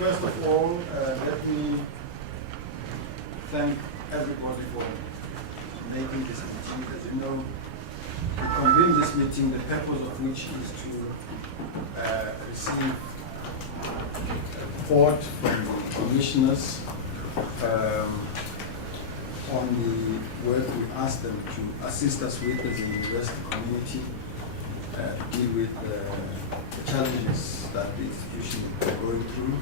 First of all, let me thank everybody for making this meeting. As you know, we convened this meeting, the purpose of which is to receive a report from the commissioners on the work we asked them to assist us with as a university community to deal with the challenges that the institution is going through.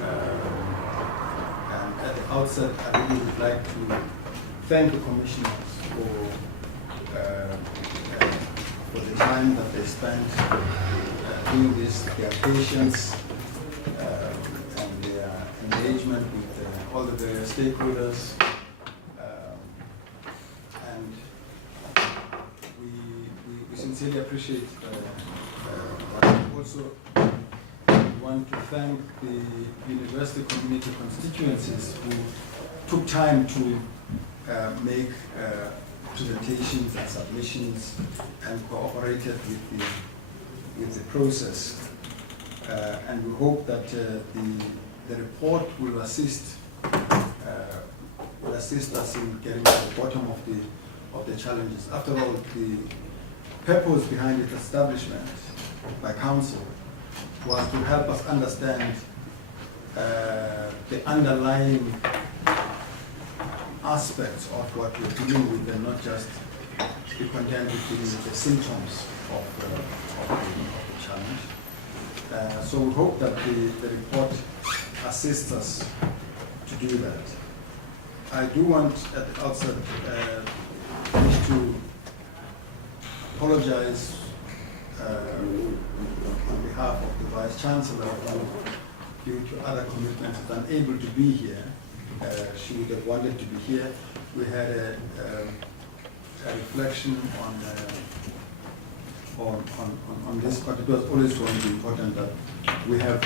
And at the outset, I really would like to thank the commissioners for the time that they spent doing this, their patience, and their engagement with all the various stakeholders. And we sincerely appreciate also want to thank the university community constituencies who took time to make presentations and submissions and cooperated with the process. And we hope that the report will assist us in getting to the bottom of the challenges. After all, the purpose behind its establishment by council was to help us understand the underlying aspects of what we're dealing with, and not just be content with dealing with the symptoms of the challenge. So we hope that the report assists us to do that. I do want at the outset to apologize on behalf of the Vice Chancellor, who, due to other commitments, is unable to be here. She would have wanted to be here. We had a reflection on this, but it was always going to be important that we have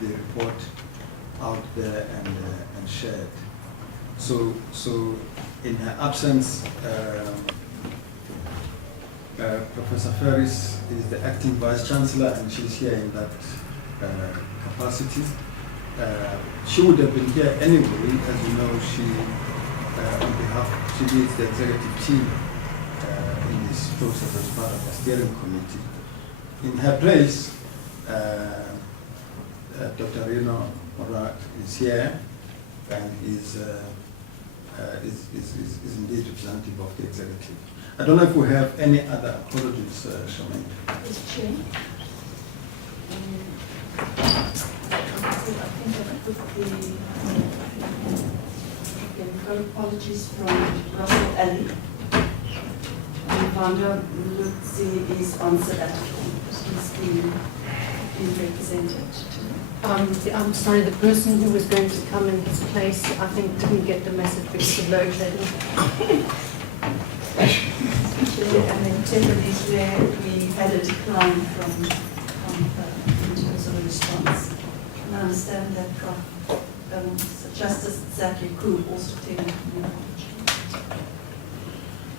the report out there and shared. So in her absence, Professor Ferris is the acting Vice Chancellor, and she's here in that capacity. She would have been here anyway, as you know. She, on behalf, she leads the executive team in this process as part of the steering committee. In her place, Dr. Reno Morat is here and is indeed representative of the executive. I don't know if we have any other apologies, Charmaine. Mr. Chair. I think that with the apologies from Russell Ali. And Vanda Lutzi is on sabbatical. She's been represented. I'm sorry, the person who was going to come in his place, I think, didn't get the message because of load shedding. And then temporarily where we had a decline from in terms of a response. And I understand that Justice Zaki could also take an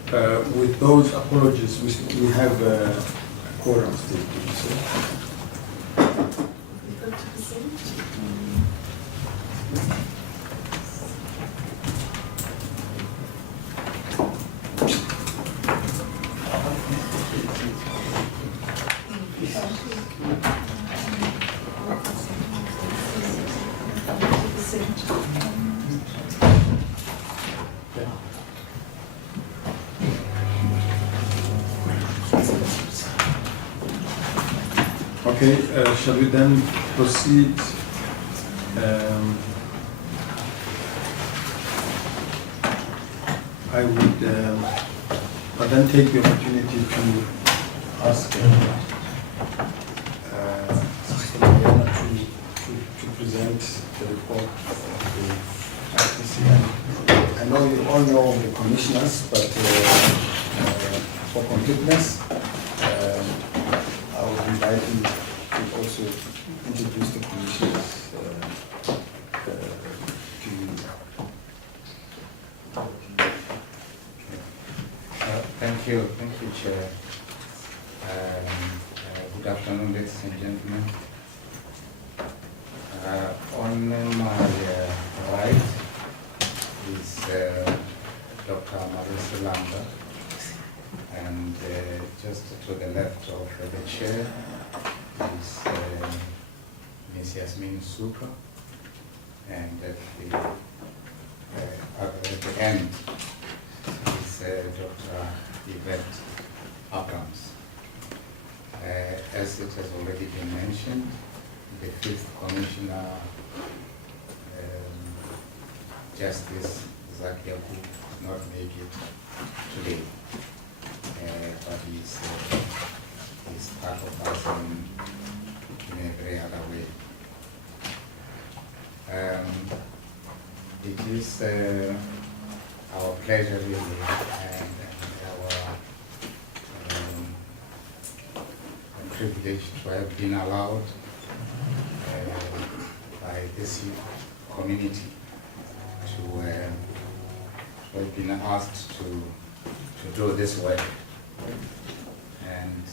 apology. With those apologies, we have a quorum still. Okay, shall we then proceed? I would but then take the opportunity to ask to present the report of the IRTC. I know you all know the commissioners, but for completeness, I would invite you to also introduce the commissioners to you. Thank you, Chair. Good afternoon, ladies and gentlemen. On my right is Dr. Marisa Lamba, and just to the left of the chair is Ms. Yasmin Suka, and at the end is Dr. Yvette Abrams. As it has already been mentioned, the fifth commissioner, Justice Zakia, could not make it today, but he's part of us in every other way. It is our pleasure really and our privilege to have been allowed by this community to have been asked to do this work. And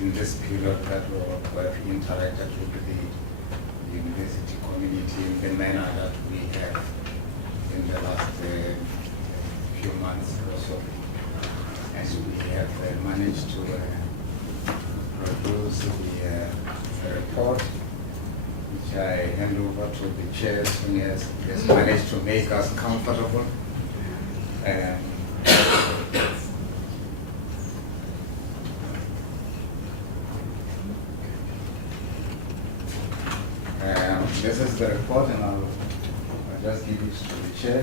in this period that we have interacted with the university community in the manner that we have in the last few months or so. And we have managed to produce the report, which I hand over to the chair as soon as he has managed to make us comfortable. This is the report, and I'll just give it to the chair.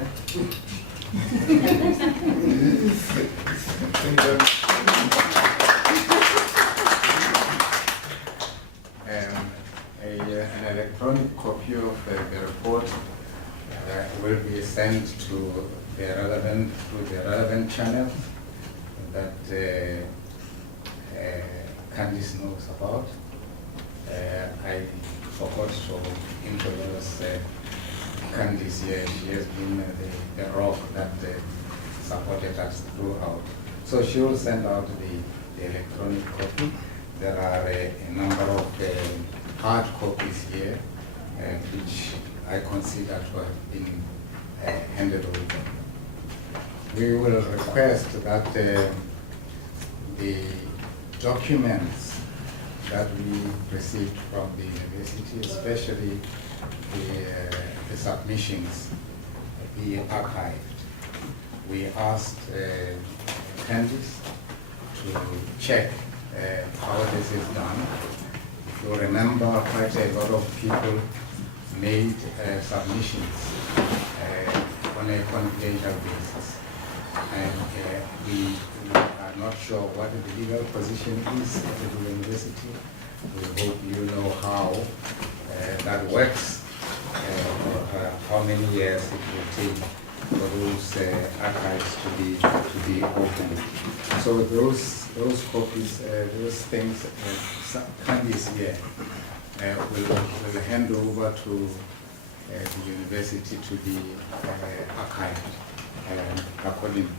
An electronic copy of the report will be sent to the relevant channels that Candice knows about. I forgot to introduce Candice here. She has been the rock that supported us throughout. So she will send out the electronic copy. There are a number of hard copies here, which I consider to have been handed over. We will request that the documents that we received from the university, especially the submissions, be archived. We asked Candice to check how this is done. If you remember, quite a lot of people made submissions on a confidential basis, and we are not sure what the legal position is at the university. We hope you know how that works, or how many years it will take for those archives to be opened. So those copies, those things, Candice here will hand over to the university to be archived accordingly.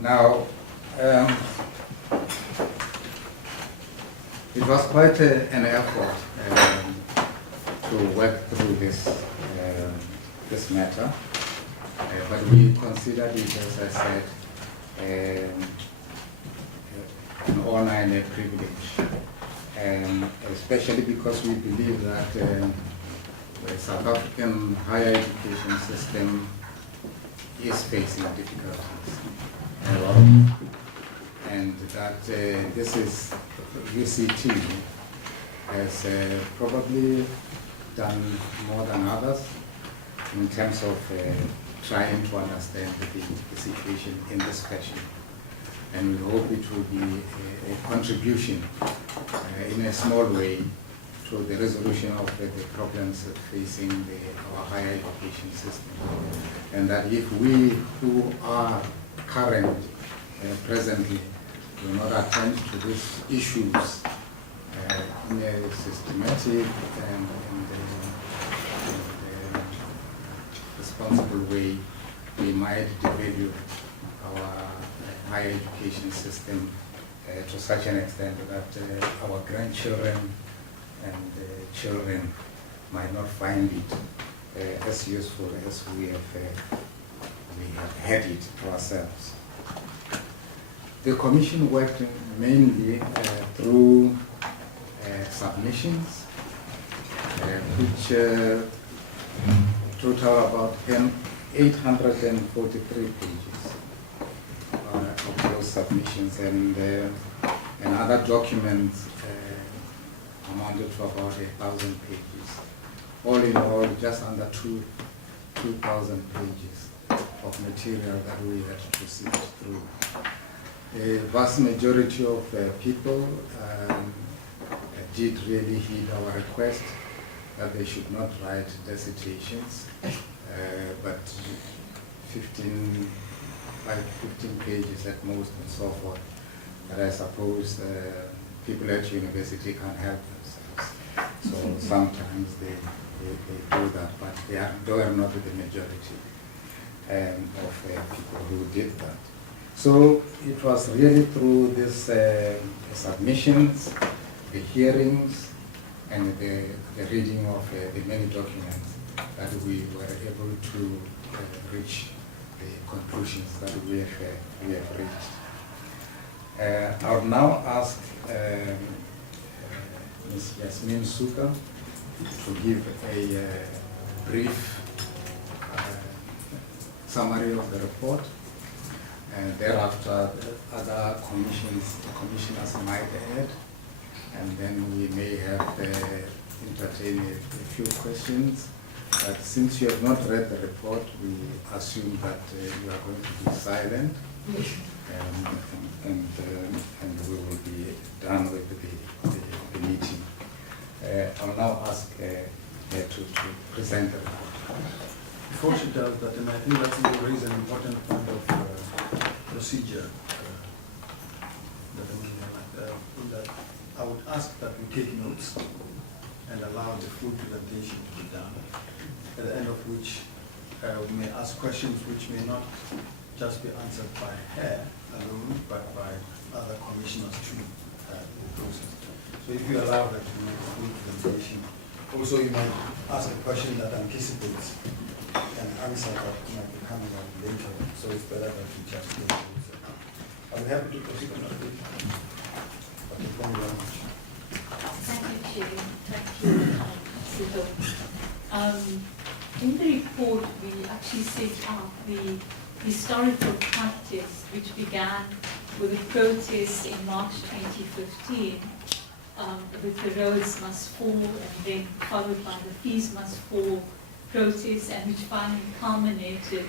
Now, it was quite an effort to work through this matter, but we considered it, as I said, an honor and a privilege, especially because we believe that the South African higher education system is facing difficulties, and that this is UCT has probably done more than others in terms of trying to understand the situation in this fashion. And we hope it will be a contribution in a small way to the resolution of the problems facing our higher education system. And that if we who are current presently do not attend to these issues in a systematic and responsible way, we might devalue our higher education system to such an extent that our grandchildren and children might not find it as useful as we have had it ourselves. The Commission worked mainly through submissions, which total about 843 pages of those submissions, and other documents amounted to about 1,000 pages. All in all, just under 2,000 pages of material that we had to sift through. The vast majority of people did really heed our request that they should not write dissertations, but 15 pages at most and so forth. But I suppose people at university can't help themselves. So sometimes they do that, but they are not the majority of people who did that. So it was really through these submissions, the hearings, and the reading of the many documents that we were able to reach the conclusions that we have reached. I would now ask Ms. Yasmin Suka to give a brief summary of the report, and thereafter other commissioners might add, and then we may have entertain a few questions. But since you have not read the report, we assume that you are going to be silent, and we will be done with the meeting. I'll now ask her to present the report. Before she does that, and I think that's the raise an important point of procedure that I would ask that we take notes and allow the full presentation to be done, at the end of which we may ask questions which may not just be answered by her alone, but by other commissioners too in the process. So if you allow her to make a full presentation, also you might ask a question that anticipates an answer that might be coming up later, so it's better that you just take notes. I'll be happy to proceed on that. Thank you very much. Thank you, Chair. Thank you, Sito. In the report, we actually set out the historical context, which began with the protests in March 2015, with the roads must fall, and then followed by the fees must fall protests, and which finally culminated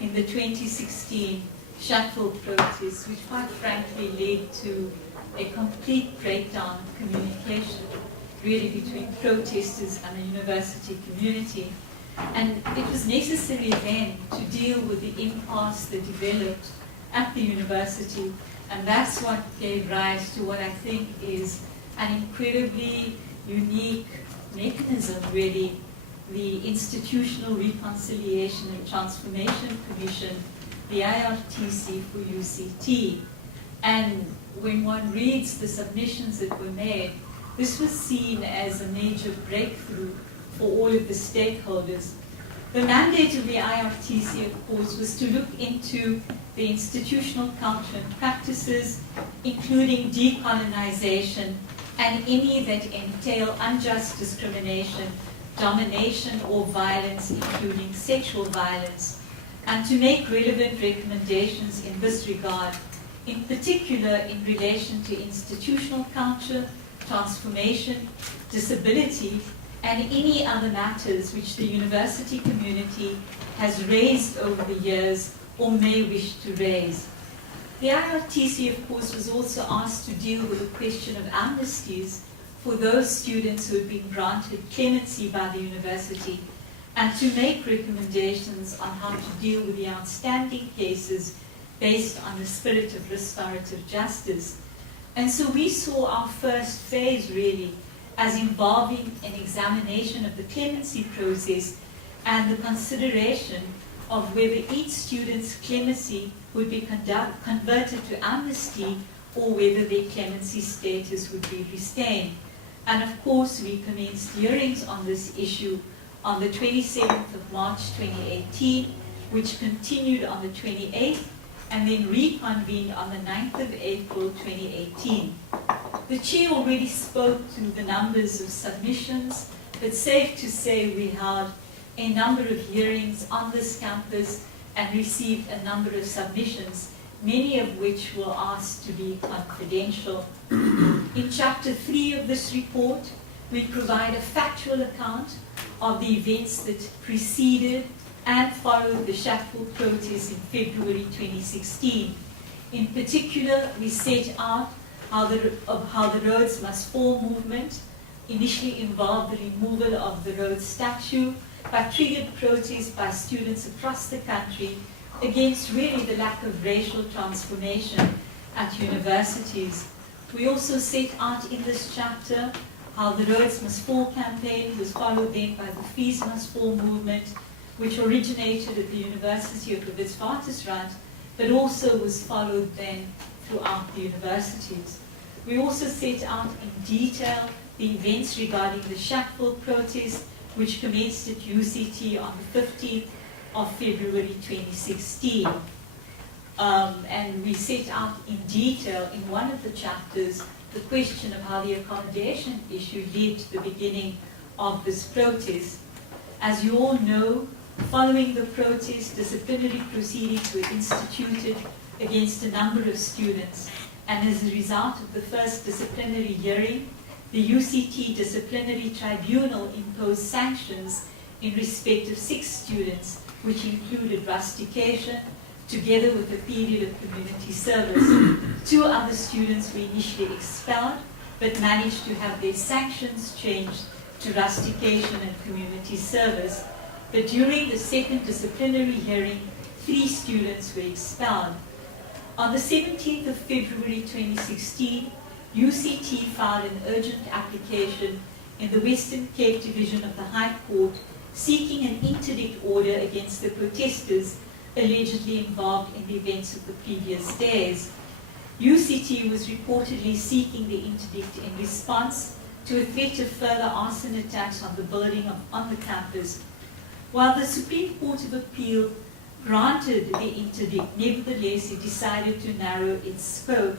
in the 2016 shuttle protests, which quite frankly led to a complete breakdown of communication, really between protesters and the university community. And it was necessary then to deal with the impasse that developed at the university, and that's what gave rise to what I think is an incredibly unique mechanism, really, the Institutional Reconciliation and Transformation Commission, the IRTC for UCT. And when one reads the submissions that were made, this was seen as a major breakthrough for all of the stakeholders. The mandate of the IRTC, of course, was to look into the institutional culture and practices, including decolonization and any that entail unjust discrimination, domination, or violence, including sexual violence, and to make relevant recommendations in this regard, in particular in relation to institutional culture, transformation, disability, and any other matters which the university community has raised over the years or may wish to raise. The IRTC, of course, was also asked to deal with the question of amnesties for those students who had been granted clemency by the university, and to make recommendations on how to deal with the outstanding cases based on the spirit of restorative justice. And so we saw our first phase really as involving an examination of the clemency process and the consideration of whether each student's clemency would be converted to amnesty or whether their clemency status would be retained. And of course, we commenced hearings on this issue on the 27th of March 2018, which continued on the 28th, and then reconvened on the 9th of April 2018. The Chair already spoke to the numbers of submissions, but safe to say we held a number of hearings on this campus and received a number of submissions, many of which were asked to be confidential. In Chapter 3 of this report, we provide a factual account of the events that preceded and followed the Shatford protest in February 2016. In particular, we set out how the Rhodes Must Fall movement initially involved the removal of the Rhodes statue, but triggered protests by students across the country against really the lack of racial transformation at universities. We also set out in this chapter how the Rhodes Must Fall campaign was followed then by the Fees Must Fall movement, which originated at the University of the Witwatersrand, but also was followed then throughout the universities. We also set out in detail the events regarding the Shatford protest, which commenced at UCT on the 15th of February 2016. And we set out in detail in one of the chapters the question of how the accommodation issue led to the beginning of this protest. As you all know, following the protest, disciplinary proceedings were instituted against a number of students. And as a result of the first disciplinary hearing, the UCT Disciplinary Tribunal imposed sanctions in respect of 6 students, which included rustication, together with a period of community service. 2 other students were initially expelled, but managed to have their sanctions changed to rustication and community service. But during the second disciplinary hearing, 3 students were expelled. On the 17th of February 2016, UCT filed an urgent application in the Western Cape Division of the High Court seeking an interdict order against the protesters allegedly involved in the events of the previous days. UCT was reportedly seeking the interdict in response to a threat of further arson attacks on the building on the campus. While the Supreme Court of Appeal granted the interdict, nevertheless it decided to narrow its scope.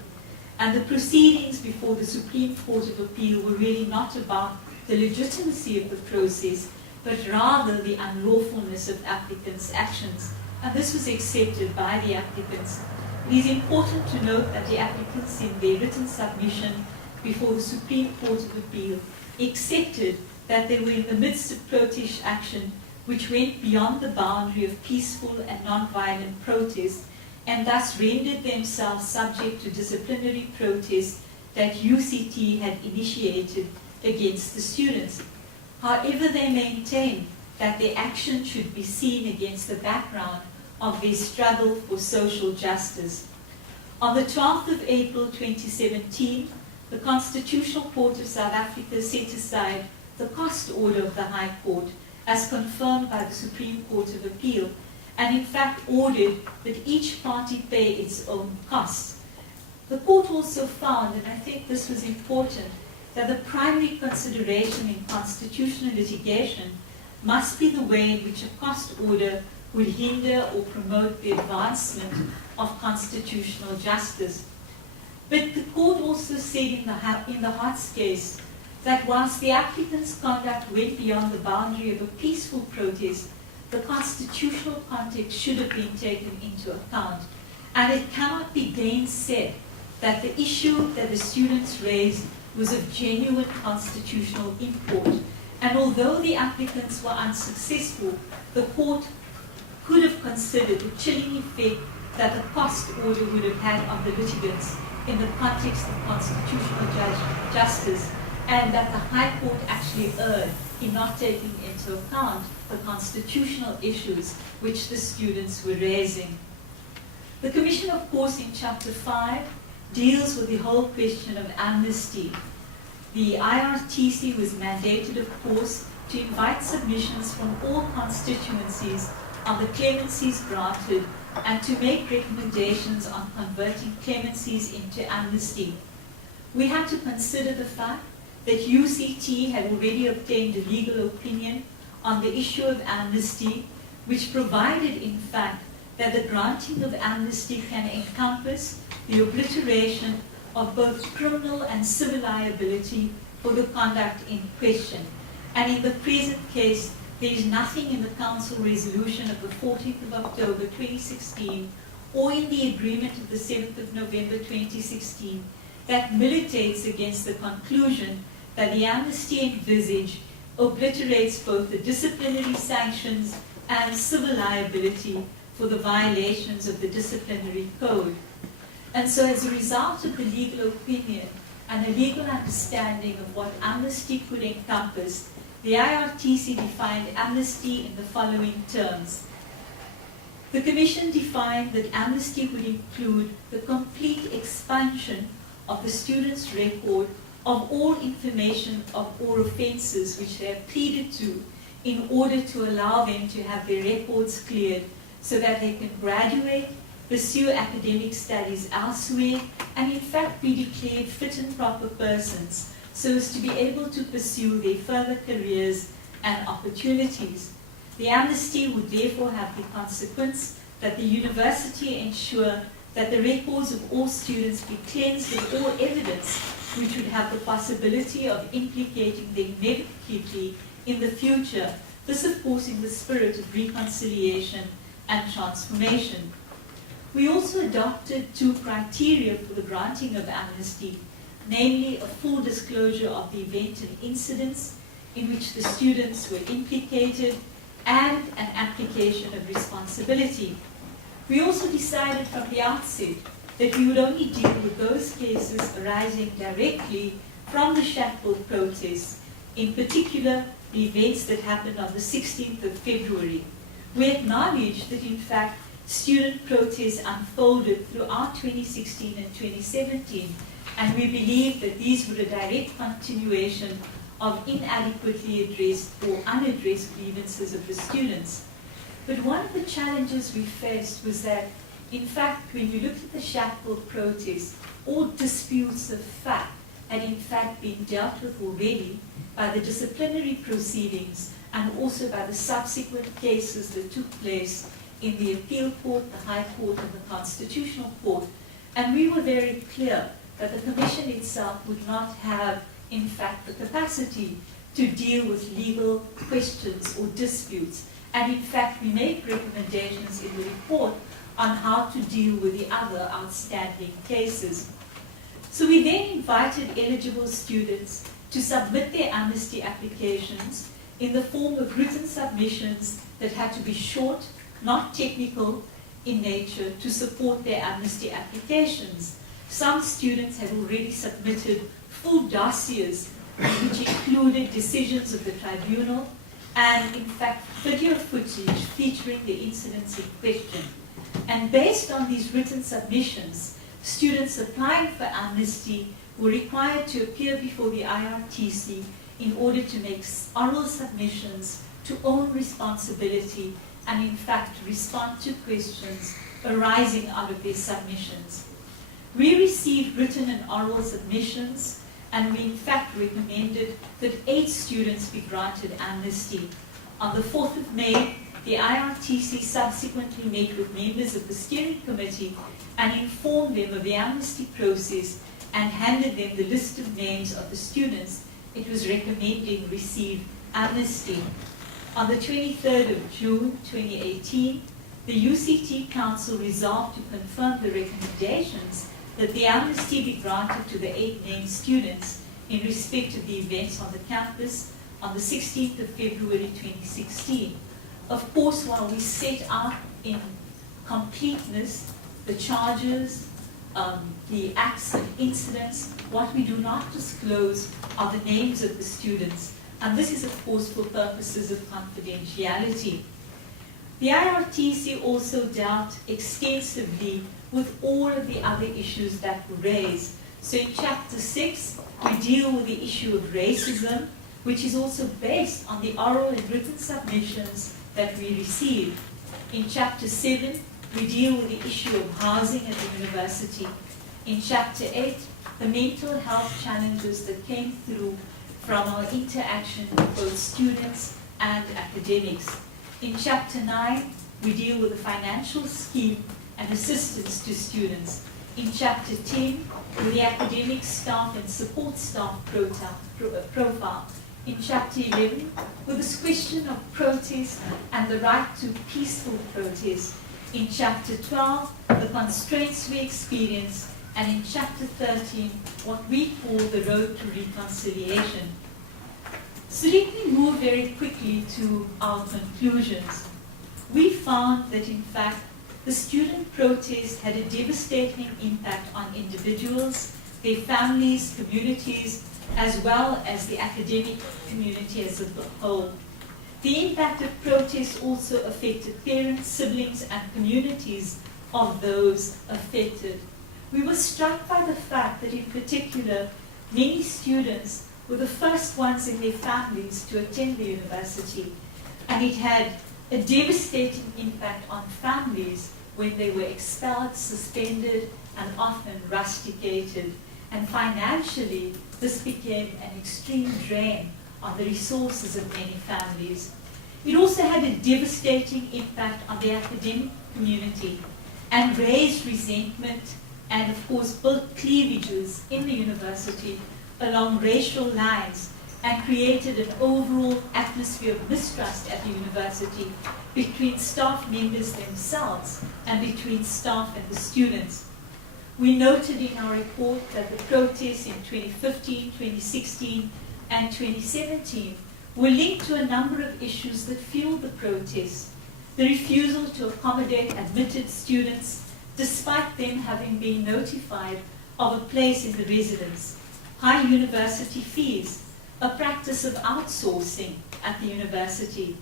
And the proceedings before the Supreme Court of Appeal were really not about the legitimacy of the process, but rather the unlawfulness of applicants' actions. And this was accepted by the applicants. It is important to note that the applicants in their written submission before the Supreme Court of Appeal accepted that they were in the midst of protest action which went beyond the boundary of peaceful and non-violent protest, and thus rendered themselves subject to disciplinary protests that UCT had initiated against the students. However, they maintained that their action should be seen against the background of their struggle for social justice. On the 12th of April 2017, the Constitutional Court of South Africa set aside the cost order of the High Court as confirmed by the Supreme Court of Appeal, and in fact ordered that each party pay its own costs. The court also found, and I think this was important, that the primary consideration in constitutional litigation must be the way in which a cost order would hinder or promote the advancement of constitutional justice. But the court also said in the Hart's case that whilst the applicant's conduct went beyond the boundary of a peaceful protest, the constitutional context should have been taken into account. And it cannot be gainsaid that the issue that the students raised was of genuine constitutional import. And although the applicants were unsuccessful, the court could have considered the chilling effect that the cost order would have had on the litigants in the context of constitutional justice, and that the High Court actually erred in not taking into account the constitutional issues which the students were raising. The Commission, of course, in Chapter 5, deals with the whole question of amnesty. The IRTC was mandated, of course, to invite submissions from all constituencies on the clemencies granted and to make recommendations on converting clemencies into amnesty. We had to consider the fact that UCT had already obtained a legal opinion on the issue of amnesty, which provided, in fact, that the granting of amnesty can encompass the obliteration of both criminal and civil liability for the conduct in question. And in the present case, there is nothing in the Council resolution of the 14th of October 2016 or in the agreement of the 7th of November 2016 that militates against the conclusion that the amnesty envisaged obliterates both the disciplinary sanctions and civil liability for the violations of the disciplinary code. And so as a result of the legal opinion and a legal understanding of what amnesty could encompass, the IRTC defined amnesty in the following terms. The Commission defined that amnesty would include the complete expansion of the student's record of all information of all offences which they have pleaded to in order to allow them to have their records cleared so that they can graduate, pursue academic studies elsewhere, and in fact be declared fit and proper persons so as to be able to pursue their further careers and opportunities. The amnesty would therefore have the consequence that the university ensure that the records of all students be cleansed of all evidence which would have the possibility of implicating them negatively in the future, this of course in the spirit of reconciliation and transformation. We also adopted 2 criteria for the granting of amnesty, namely a full disclosure of the event and incidents in which the students were implicated and an application of responsibility. We also decided from the outset that we would only deal with those cases arising directly from the Shatwood protests, in particular the events that happened on the 16th of February. We acknowledge that in fact student protests unfolded throughout 2016 and 2017, and we believe that these were a direct continuation of inadequately addressed or unaddressed grievances of the students. But one of the challenges we faced was that, in fact, when you looked at the Shatwood protests, all disputes of fact had in fact been dealt with already by the disciplinary proceedings and also by the subsequent cases that took place in the Appeal Court, the High Court, and the Constitutional Court. And we were very clear that the Commission itself would not have, in fact, the capacity to deal with legal questions or disputes. And in fact, we made recommendations in the report on how to deal with the other outstanding cases. So we then invited eligible students to submit their amnesty applications in the form of written submissions that had to be short, not technical in nature, to support their amnesty applications. Some students had already submitted full dossiers which included decisions of the tribunal and, in fact, video footage featuring the incidents in question. And based on these written submissions, students applying for amnesty were required to appear before the IRTC in order to make oral submissions to own responsibility and, in fact, respond to questions arising out of their submissions. We received written and oral submissions, and we in fact recommended that 8 students be granted amnesty. On the 4th of May, the IRTC subsequently met with members of the Steering Committee and informed them of the amnesty process and handed them the list of names of the students it was recommending receive amnesty. On the 23rd of June 2018, the UCT Council resolved to confirm the recommendations that the amnesty be granted to the 8 named students in respect of the events on the campus on the 16th of February 2016. Of course, while we set out in completeness the charges, the acts and incidents, what we do not disclose are the names of the students, and this is of course for purposes of confidentiality. The IRTC also dealt extensively with all of the other issues that were raised. So in Chapter 6, we deal with the issue of racism, which is also based on the oral and written submissions that we received. In Chapter 7, we deal with the issue of housing at the university. In Chapter 8, the mental health challenges that came through from our interaction with both students and academics. In Chapter 9, we deal with the financial scheme and assistance to students. In Chapter 10, with the academic staff and support staff profile. In Chapter 11, with this question of protest and the right to peaceful protest. In Chapter 12, the constraints we experience. And in Chapter 13, what we call the road to reconciliation. So let me move very quickly to our conclusions. We found that, in fact, the student protest had a devastating impact on individuals, their families, communities, as well as the academic community as a whole. The impact of protest also affected parents, siblings, and communities of those affected. We were struck by the fact that, in particular, many students were the first ones in their families to attend the university, and it had a devastating impact on families when they were expelled, suspended, and often rusticated. And financially, this became an extreme drain on the resources of many families. It also had a devastating impact on the academic community and raised resentment and, of course, built cleavages in the university along racial lines and created an overall atmosphere of mistrust at the university between staff members themselves and between staff and the students. We noted in our report that the protests in 2015, 2016, and 2017 were linked to a number of issues that fueled the protests. The refusal to accommodate admitted students, despite them having been notified of a place in the residence, high university fees, a practice of outsourcing at the university,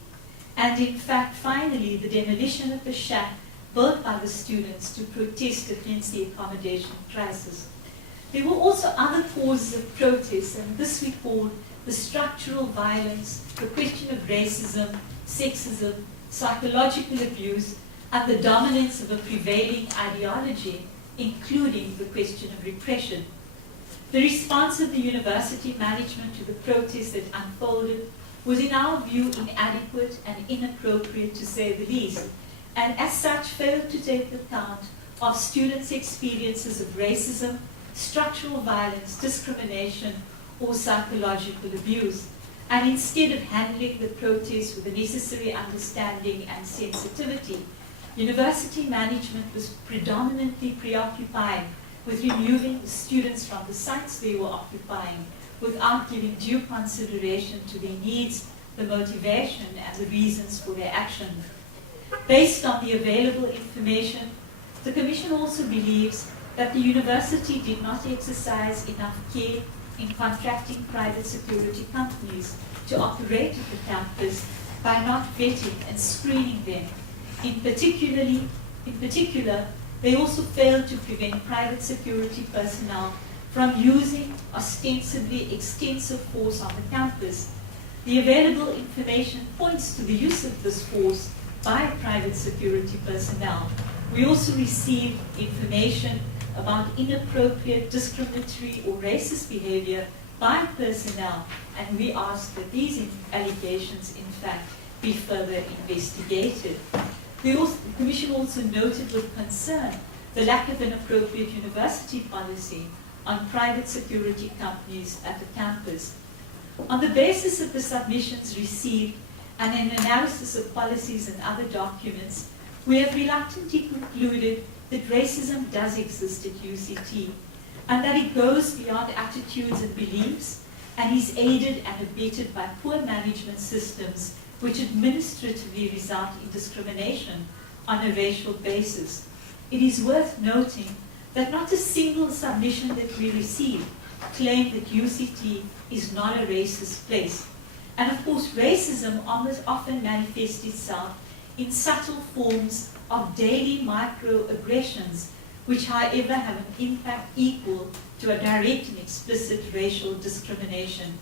and in fact, finally, the demolition of the shack built by the students to protest against the accommodation crisis. There were also other causes of protest, and this we call the structural violence, the question of racism, sexism, psychological abuse, and the dominance of a prevailing ideology, including the question of repression. The response of the university management to the protests that unfolded was, in our view, inadequate and inappropriate, to say the least, and as such failed to take account of students' experiences of racism, structural violence, discrimination, or psychological abuse, and instead of handling the protests with the necessary understanding and sensitivity, university management was predominantly preoccupied with removing the students from the sites they were occupying without giving due consideration to their needs, the motivation, and the reasons for their action. Based on the available information, the Commission also believes that the university did not exercise enough care in contracting private security companies to operate at the campus by not vetting and screening them. In particular, they also failed to prevent private security personnel from using ostensibly extensive force on the campus. The available information points to the use of this force by private security personnel. We also received information about inappropriate, discriminatory, or racist behavior by personnel, and we ask that these allegations, in fact, be further investigated. The Commission also noted with concern the lack of an appropriate university policy on private security companies at the campus. On the basis of the submissions received and an analysis of policies and other documents, we have reluctantly concluded that racism does exist at UCT, and that it goes beyond attitudes and beliefs, and is aided and abetted by poor management systems which administratively result in discrimination on a racial basis. It is worth noting that not a single submission that we received claimed that UCT is not a racist place. And of course, racism almost often manifests itself in subtle forms of daily microaggressions, which however have an impact equal to a direct and explicit racial discrimination.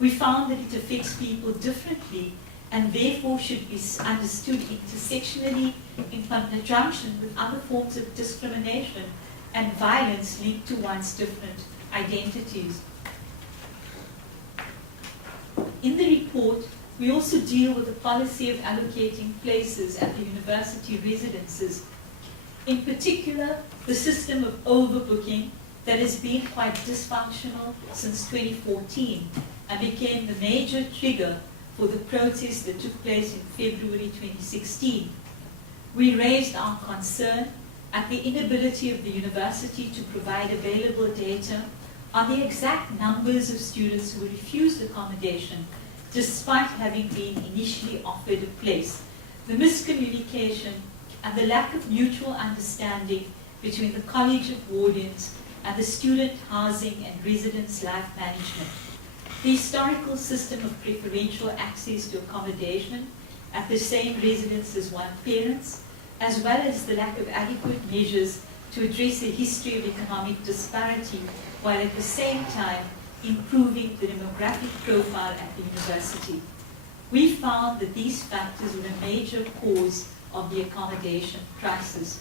We found that it affects people differently and therefore should be understood intersectionally in conjunction with other forms of discrimination and violence linked to one's different identities. In the report, we also deal with the policy of allocating places at the university residences. In particular, the system of overbooking that has been quite dysfunctional since 2014 and became the major trigger for the protest that took place in February 2016. We raised our concern at the inability of the university to provide available data on the exact numbers of students who were refused accommodation despite having been initially offered a place, the miscommunication and the lack of mutual understanding between the College of Wardens and the Student Housing and Residence Life Management. The historical system of preferential access to accommodation at the same residence as one parents, as well as the lack of adequate measures to address a history of economic disparity, while at the same time improving the demographic profile at the university. We found that these factors were a major cause of the accommodation crisis.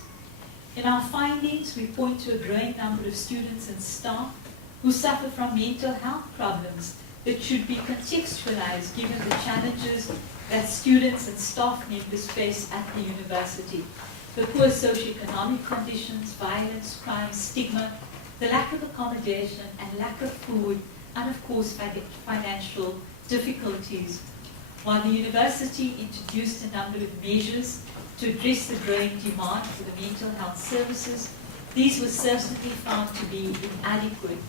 In our findings, we point to a growing number of students and staff who suffer from mental health problems that should be contextualized given the challenges that students and staff members face at the university. The poor socioeconomic conditions, violence, crime, stigma, the lack of accommodation and lack of food, and of course financial difficulties. While the university introduced a number of measures to address the growing demand for the mental health services, these were certainly found to be inadequate.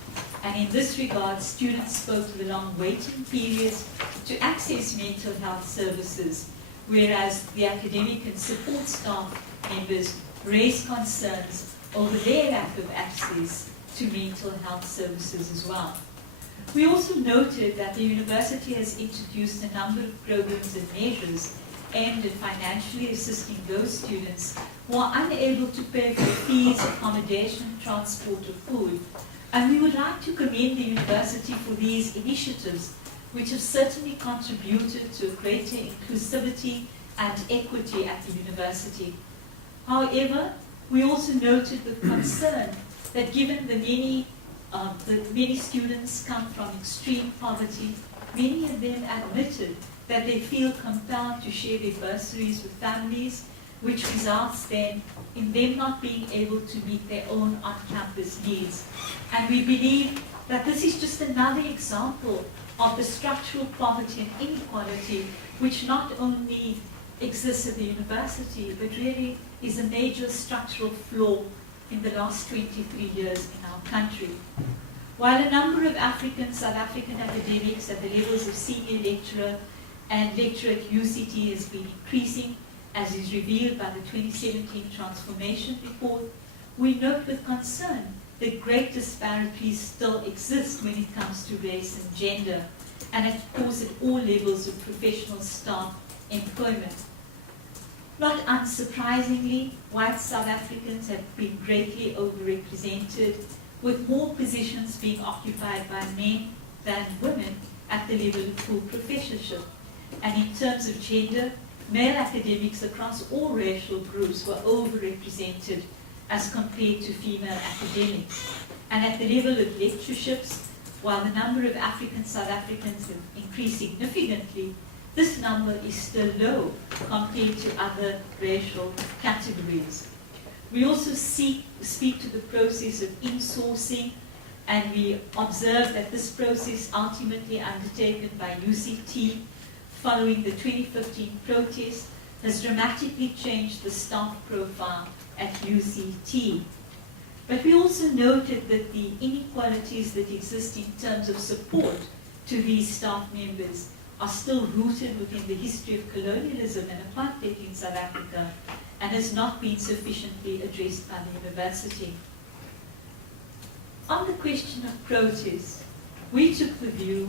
And in this regard, students spoke of the long waiting periods to access mental health services, whereas the academic and support staff members raised concerns over their lack of access to mental health services as well. We also noted that the university has introduced a number of programs and measures aimed at financially assisting those students who are unable to pay for fees, accommodation, transport, or food. And we would like to commend the university for these initiatives, which have certainly contributed to a greater inclusivity and equity at the university. However, we also noted with concern that given the many students come from extreme poverty, many of them admitted that they feel compelled to share their bursaries with families, which results then in them not being able to meet their own on-campus needs. And we believe that this is just another example of the structural poverty and inequality which not only exists at the university, but really is a major structural flaw in the last 23 years in our country. While a number of South African academics at the levels of senior lecturer and lecturer at UCT has been increasing, as is revealed by the 2017 Transformation Report, we note with concern that great disparities still exist when it comes to race and gender, and of course at all levels of professional staff employment. Not unsurprisingly, white South Africans have been greatly overrepresented, with more positions being occupied by men than women at the level of full professorship. And in terms of gender, male academics across all racial groups were overrepresented as compared to female academics. And at the level of lectureships, while the number of African South Africans have increased significantly, this number is still low compared to other racial categories. We also speak to the process of insourcing, and we observe that this process ultimately undertaken by UCT following the 2015 protest has dramatically changed the staff profile at UCT. But we also noted that the inequalities that exist in terms of support to these staff members are still rooted within the history of colonialism and apartheid in South Africa, and has not been sufficiently addressed by the university. On the question of protest, we took the view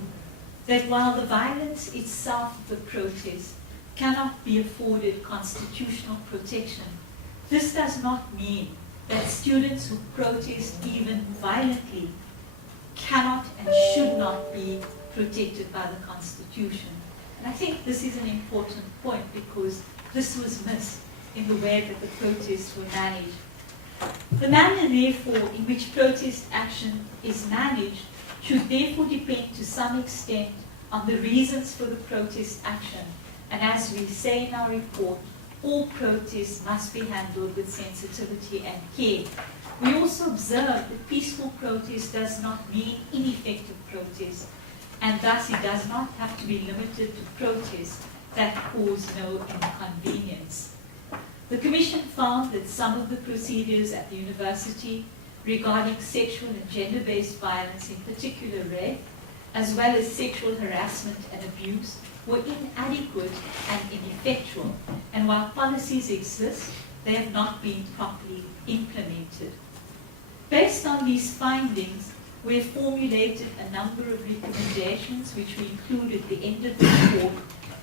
that while the violence itself of the protest cannot be afforded constitutional protection, this does not mean that students who protest even violently cannot and should not be protected by the Constitution. And I think this is an important point because this was missed in the way that the protests were managed. The manner, therefore, in which protest action is managed should therefore depend to some extent on the reasons for the protest action, and as we say in our report, all protests must be handled with sensitivity and care. We also observe that peaceful protest does not mean ineffective protest, and thus it does not have to be limited to protests that cause no inconvenience. The Commission found that some of the procedures at the university regarding sexual and gender-based violence, in particular rape, as well as sexual harassment and abuse, were inadequate and ineffectual, and while policies exist, they have not been properly implemented. Based on these findings, we have formulated a number of recommendations which we include at the end of the report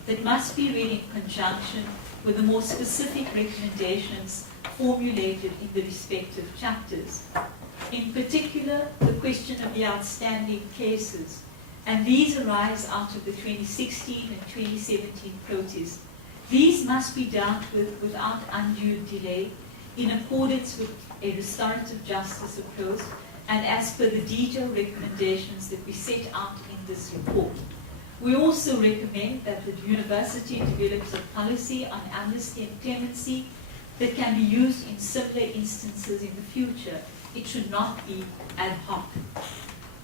that must be read in conjunction with the more specific recommendations formulated in the respective chapters. In particular, the question of the outstanding cases, and these arise out of the 2016 and 2017 protests. These must be dealt with without undue delay, in accordance with a restorative justice approach and as per the detailed recommendations that we set out in this report. We also recommend that the university develops a policy on amnesty and clemency that can be used in similar instances in the future. It should not be ad hoc.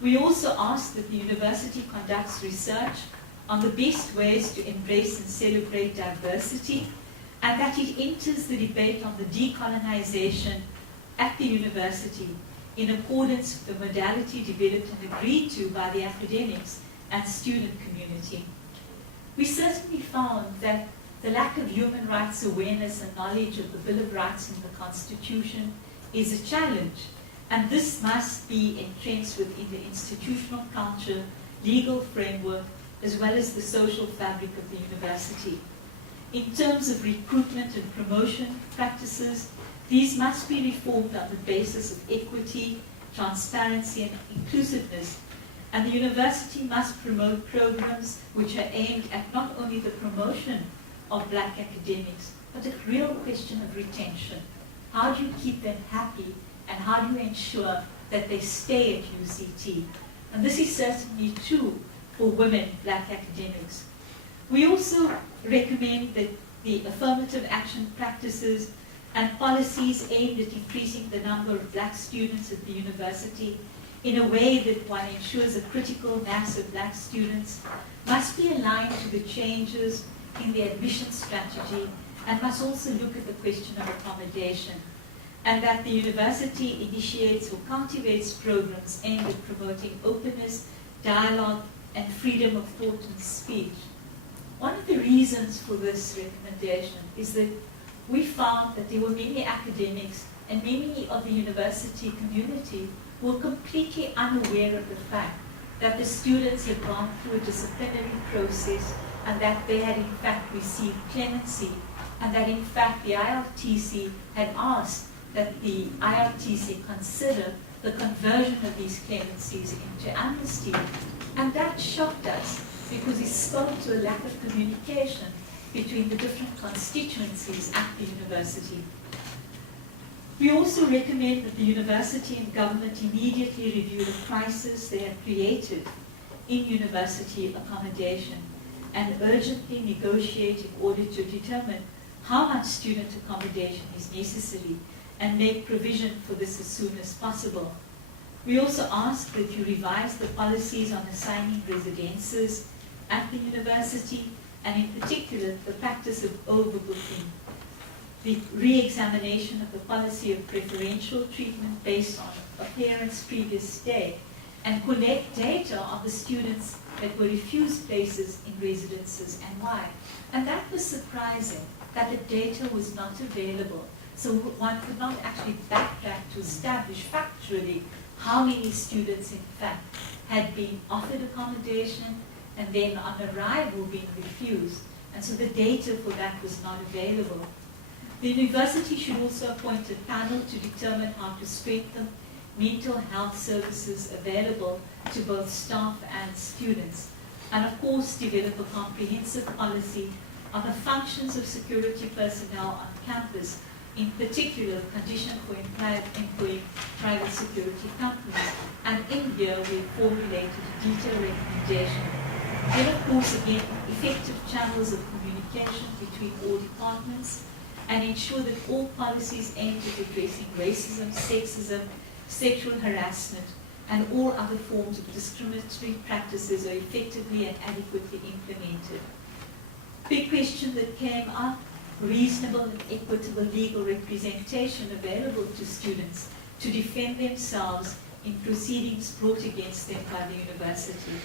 We also ask that the university conducts research on the best ways to embrace and celebrate diversity, and that it enters the debate on the decolonization at the university in accordance with the modality developed and agreed to by the academics and student community. We certainly found that the lack of human rights awareness and knowledge of the Bill of Rights and the Constitution is a challenge, and this must be entrenched within the institutional culture, legal framework, as well as the social fabric of the university. In terms of recruitment and promotion practices, these must be reformed on the basis of equity, transparency, and inclusiveness, and the university must promote programs which are aimed at not only the promotion of black academics, but a real question of retention. How do you keep them happy, and how do you ensure that they stay at UCT? And this is certainly true for women black academics. We also recommend that the affirmative action practices and policies aimed at increasing the number of black students at the university in a way that one ensures a critical mass of black students must be aligned to the changes in the admission strategy and must also look at the question of accommodation, and that the university initiates or cultivates programs aimed at promoting openness, dialogue, and freedom of thought and speech. One of the reasons for this recommendation is that we found that there were many academics and many of the university community were completely unaware of the fact that the students had gone through a disciplinary process and that they had in fact received clemency, and that in fact the IRTC had asked that the IRTC consider the conversion of these clemencies into amnesty. And that shocked us because it spoke to a lack of communication between the different constituencies at the university. We also recommend that the university and government immediately review the crisis they have created in university accommodation and urgently negotiate in order to determine how much student accommodation is necessary and make provision for this as soon as possible. We also ask that you revise the policies on assigning residences at the university, and in particular the practice of overbooking, the re-examination of the policy of preferential treatment based on a parent's previous stay, and collect data on the students that were refused places in residences and why. And that was surprising, that the data was not available. So one could not actually backtrack to establish factually how many students in fact had been offered accommodation and then on arrival being refused. And so the data for that was not available. The university should also appoint a panel to determine how to strengthen mental health services available to both staff and students. And of course, develop a comprehensive policy on the functions of security personnel on campus, in particular the condition for employing private security companies. And in here we formulated a detailed recommendation Then, of course, again, effective channels of communication between all departments, and ensure that all policies aimed at addressing racism, sexism, sexual harassment, and all other forms of discriminatory practices are effectively and adequately implemented. Big question that came up, reasonable and equitable legal representation available to students to defend themselves in proceedings brought against them by the university.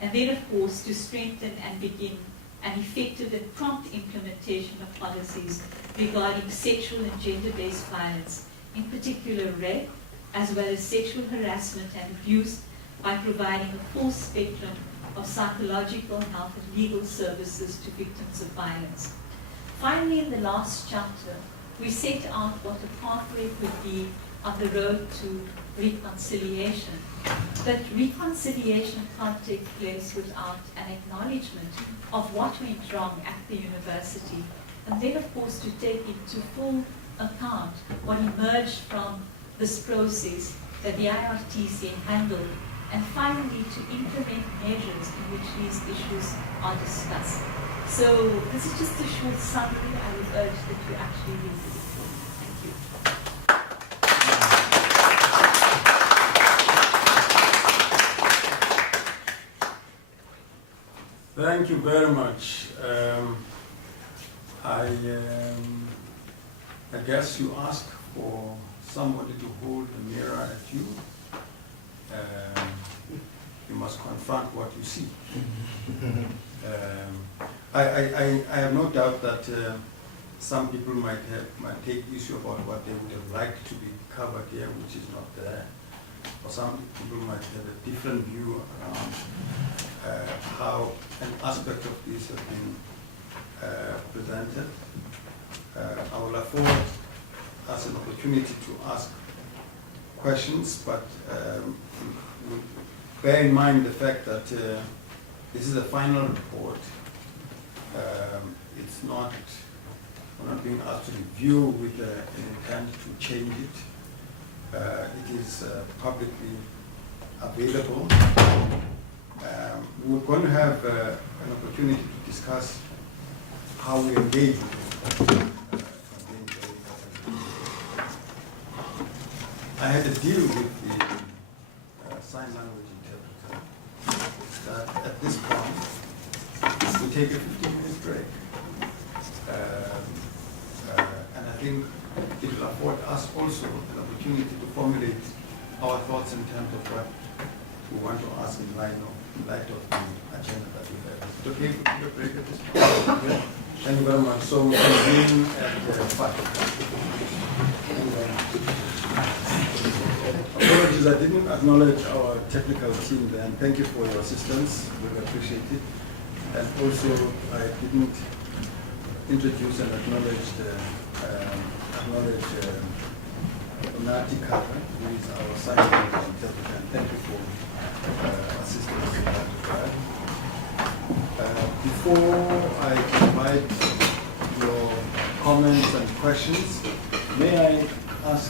And then, of course, to strengthen and begin an effective and prompt implementation of policies regarding sexual and gender-based violence, in particular rape, as well as sexual harassment and abuse, by providing a full spectrum of psychological, health and legal services to victims of violence. Finally, in the last chapter, we set out what a pathway could be on the road to reconciliation. But reconciliation can't take place without an acknowledgement of what went wrong at the university, and then, of course, to take into full account what emerged from this process that the IRTC handled, and finally to implement measures in which these issues are discussed. So this is just a short summary. I would urge that you actually read the report. Thank you. Thank you very much. I guess you asked for somebody to hold the mirror at you. You must confront what you see. I have no doubt that some people might take issue about what they would have liked to be covered here, which is not there. Or some people might have a different view around how an aspect of this has been presented. I will afford us an opportunity to ask questions, but bear in mind the fact that this is a final report. It's not, we're not being asked to review with an intent to change it. It is publicly available. We're going to have an opportunity to discuss how we engage with it. I had a deal with the sign language interpreter that at this point we take a 15-minute break. And I think it will afford us also an opportunity to formulate our thoughts in terms of what we want to ask in light of the agenda that we have. Is it okay if we take a break at this point? Okay. Thank you very much. So we convene at 5. Thank you very much. Apologies, I didn't acknowledge our technical team there, and thank you for your assistance. We appreciate it. And also, I didn't introduce and acknowledge Nati Kaka, who is our sign language interpreter, and thank you for assistance in that regard. Before I invite your comments and questions, may I ask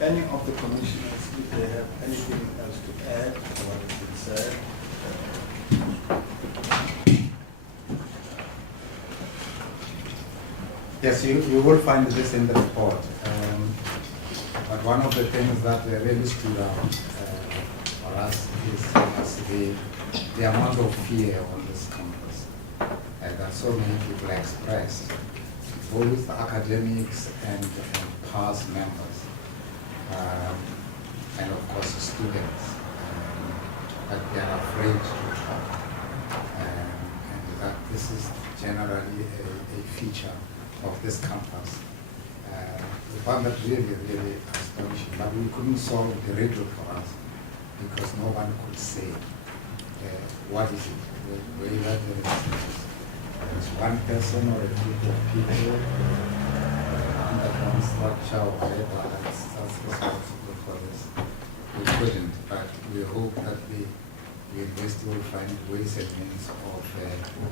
any of the commissioners if they have anything else to add to what has been said? Yes, you will find this in the report. But one of the things that really stood out for us is the amount of fear on this campus that so many people expressed, both academics and past members, and of course students, that they are afraid to talk, and that this is generally a feature of this campus. We found that really, really astonishing, but we couldn't solve the riddle for us because no one could say what is it. Whether there is one person or a group of people underground structure or whatever that's responsible for this. We couldn't, but we hope that the university will find ways and means of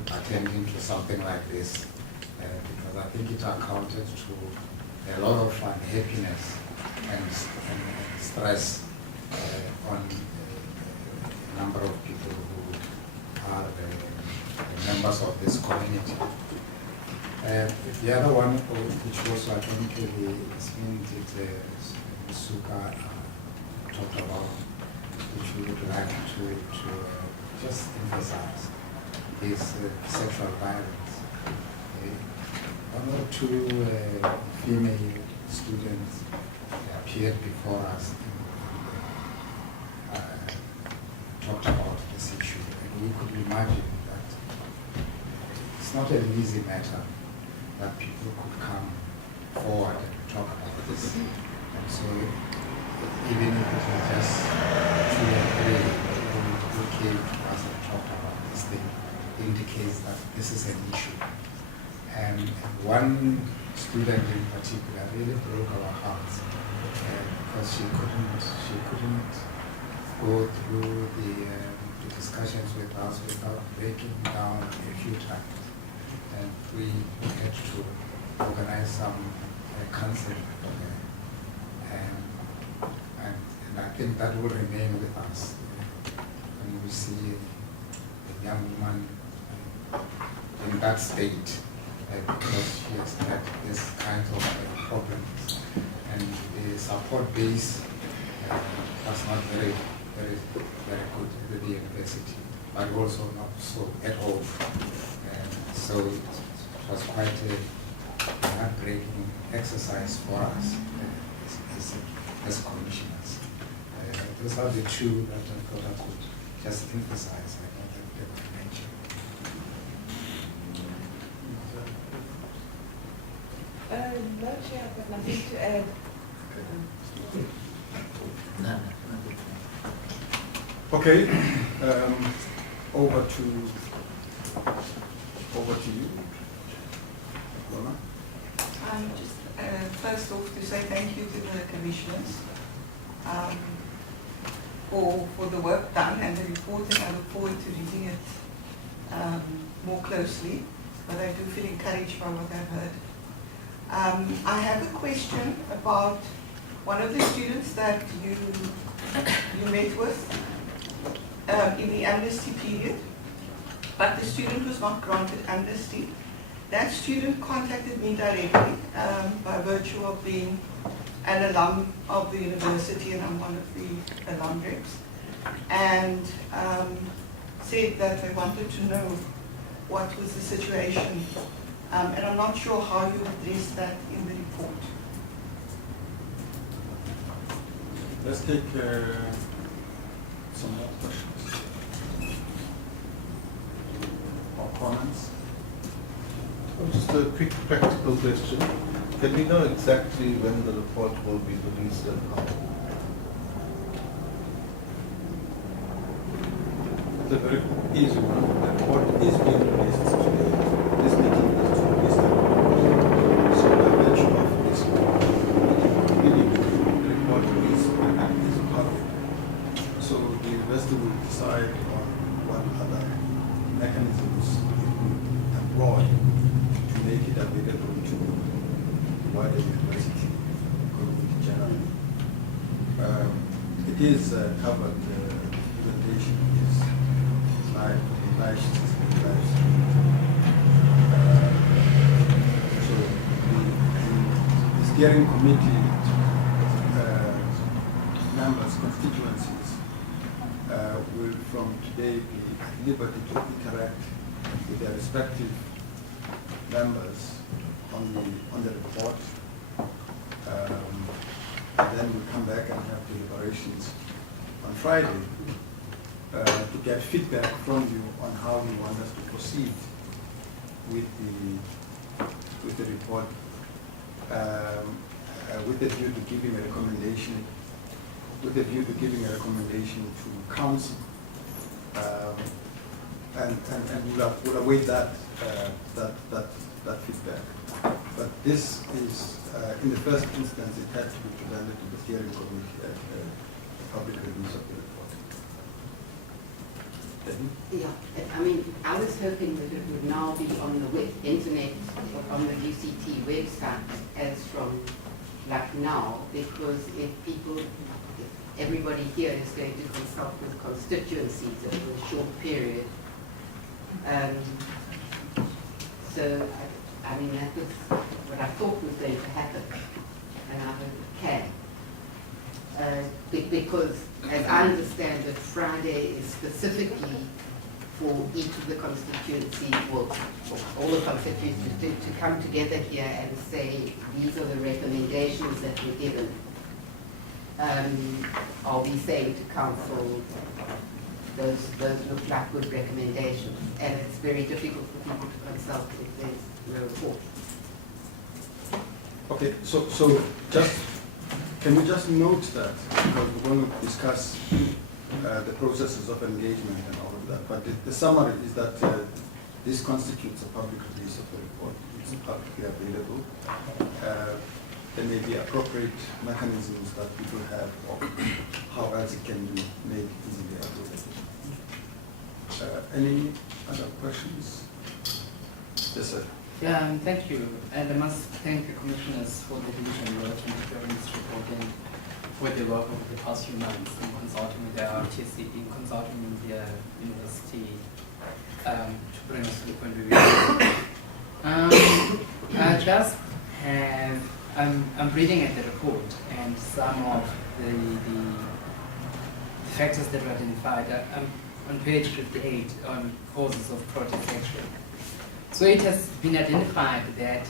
attending to something like this, because I think it accounted to a lot of unhappiness and stress on a number of people who are members of this community. The other one, which also I think Suka talked about, which we would like to just emphasize, is sexual violence. One or two female students appeared before us and talked about this issue, and we could imagine that it's not an easy matter that people could come forward and talk about this. And so even if it was just 2 or 3 who came to us and talked about this thing, indicates that this is an issue. And one student in particular really broke our hearts because she couldn't go through the discussions with us without breaking down a few times. And we had to organize some counseling for her. And I think that will remain with us when we see a young woman in that state because she has had this kind of problems. And the support base was not very good at the university, but also not so at all. So it was quite a heartbreaking exercise for us as commissioners. Those are the two that I thought I could just emphasize. I thought that they were mentioned. No, Chair, I've got nothing to add. Okay, over to you, Lorna. Just first off to say thank you to the commissioners for the work done and the report, and I look forward to reading it more closely, but I do feel encouraged by what I've heard. I have a question about one of the students that you met with in the amnesty period, but the student was not granted amnesty. That student contacted me directly by virtue of being an alum of the university, and I'm one of the alum reps, and said that they wanted to know what was the situation, and I'm not sure how you addressed that in the report. Let's take some more questions or comments. Just a quick practical question. Can we know exactly when the report will be released and how? It's a very easy one. The report is being released today. This meeting is to release the report. So by virtue of this meeting, the report is public. So the university will decide on what other mechanisms employ to make it available to the wider university community generally. It is covered, the presentation is live so the steering committee members, constituencies, will from today be at liberty to interact with their respective members on the report, and then we'll come back and have deliberations on Friday to get feedback from you on how you want us to proceed with the report, with a view to giving a recommendation, to council, and we'll await that feedback. But this is, in the first instance, it had to be presented to the steering committee at the public release of the report. Yeah, I mean, I was hoping that it would now be on the internet, on the UCT website as from like now, because if everybody here is going to consult with constituencies over a short period, So, I mean, that was what I thought was going to happen, and I hope it can. Because, as I understand it, Friday is specifically for each of the constituencies, well, for all the constituencies to come together here and say, these are the recommendations that were given. Are we saying to council, those look like good recommendations, and it's very difficult for people to consult if there's no report. Okay, so just, can we just note that, because we're going to discuss the processes of engagement and all of that, but the summary is that this constitutes a public release of the report. It's publicly available. There may be appropriate mechanisms that people have of how else it can be made easily available. Any other questions? Yes, sir. Yeah, thank you. And I must thank the commissioners for the division work in preparing this report and for the work over the past few months in consulting with the IRTC, in consulting with the university to bring us to the point where we are. I just have, I'm reading at the report and some of the factors that were identified. I'm on page 58 on causes of protest action. So it has been identified that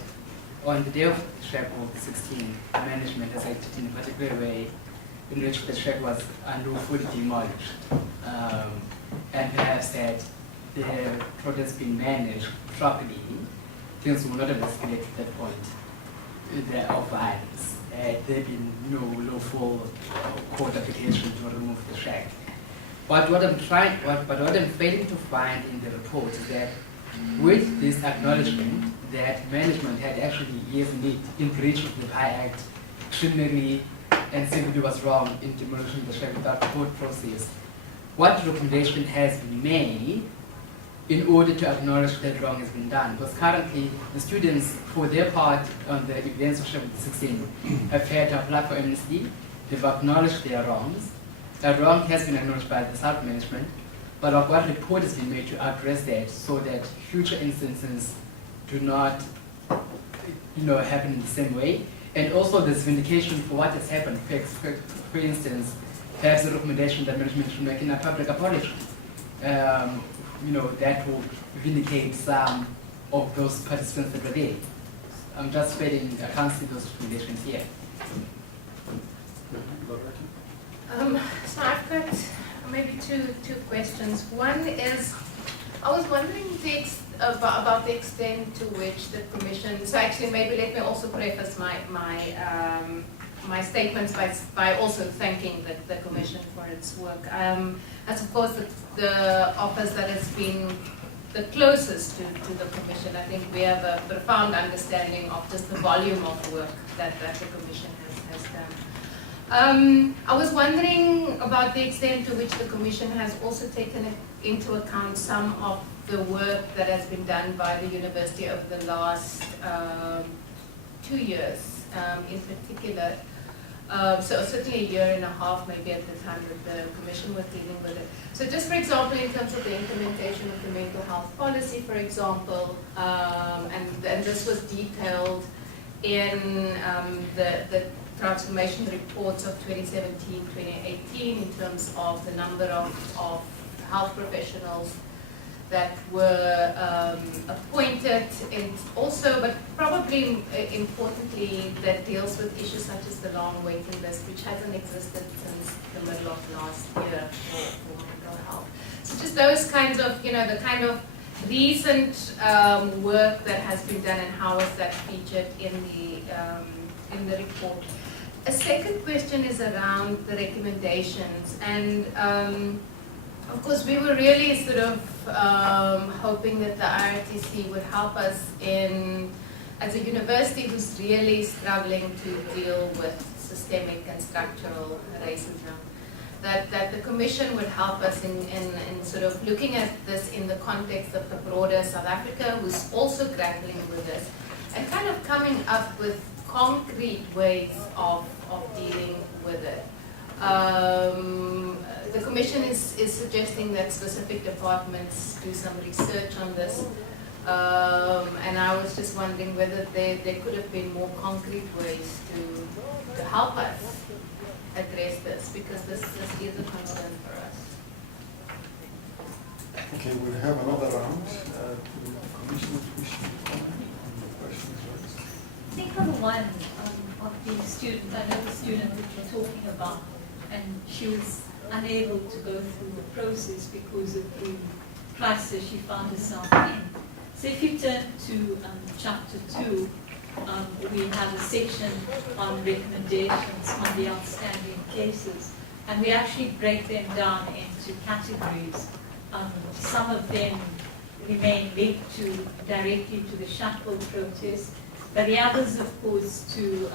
on the day of the shack of 16, management has acted in a particular way in which the shack was unlawfully demolished. And perhaps that the protest being managed properly, things will not have escalated to that point of violence. There been no lawful court application to remove the shack. But what I'm failing to find in the report is that with this acknowledgement that management had actually years in breach of the PI Act, criminally and civilly was wrong in demolishing the shack without court process, what recommendation has been made in order to acknowledge that wrong has been done? Because currently the students, for their part on the events of Shack 16, have had to apply for amnesty. They've acknowledged their wrongs. That wrong has been acknowledged by the South management. But what report has been made to address that so that future instances do not happen in the same way? And also there's vindication for what has happened. For instance, perhaps a recommendation that management should make in a public apology. That will vindicate some of those participants that were there. I'm just failing, I can't see those recommendations here. So I've got maybe two questions. One is, I was wondering about the extent to which the Commission, so actually maybe let me also preface my statements by also thanking the Commission for its work. As of course the office that has been the closest to the Commission, I think we have a profound understanding of just the volume of work that the Commission has done. I was wondering about the extent to which the Commission has also taken into account some of the work that has been done by the University over the last 2 years in particular. So certainly a year and a half maybe at the time that the Commission was dealing with it. So just for example, in terms of the implementation of the mental health policy, for example, and this was detailed in the transformation reports of 2017-2018 in terms of the number of health professionals that were appointed, and also, but probably importantly, that deals with issues such as the long waiting list, which hasn't existed since the middle of last year for mental health. So just those kinds of, the kind of recent work that has been done and how is that featured in the report. A second question is around the recommendations, and of course we were really sort of hoping that the IRTC would help us as a university who's really struggling to deal with systemic and structural racism, that the Commission would help us in sort of looking at this in the context of the broader South Africa, who's also grappling with this, and kind of coming up with concrete ways of dealing with it. The Commission is suggesting that specific departments do some research on this. And I was just wondering whether there could have been more concrete ways to help us address this, because this is a concern for us. Okay, we'll have another round. Commissioners wish to comment on the questions raised. I think on one of the students, I know the student that you're talking about, and she was unable to go through the process because of the crisis she found herself in. So if you turn to chapter 2, we have a section on recommendations on the outstanding cases, and we actually break them down into categories. Some of them remain linked directly to the shuttle protest, but the others, of course, to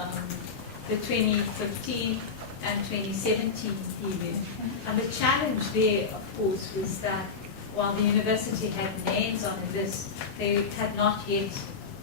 the 2015 and 2017 period. And the challenge there, of course, was that while the university had names on the list, they had not yet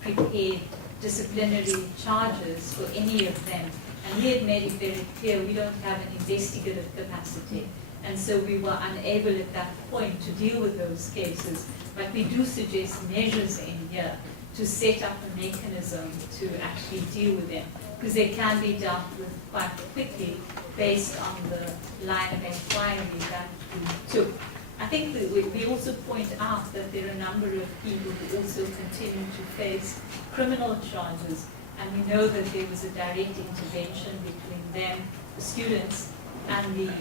prepared disciplinary charges for any of them. And we had made it very clear we don't have an investigative capacity. And so we were unable at that point to deal with those cases. But we do suggest measures in here to set up a mechanism to actually deal with them, because they can be dealt with quite quickly based on the line of inquiry that we took. I think that we also point out that there are a number of people who also continue to face criminal charges, and we know that there was a direct intervention between them, the students, and the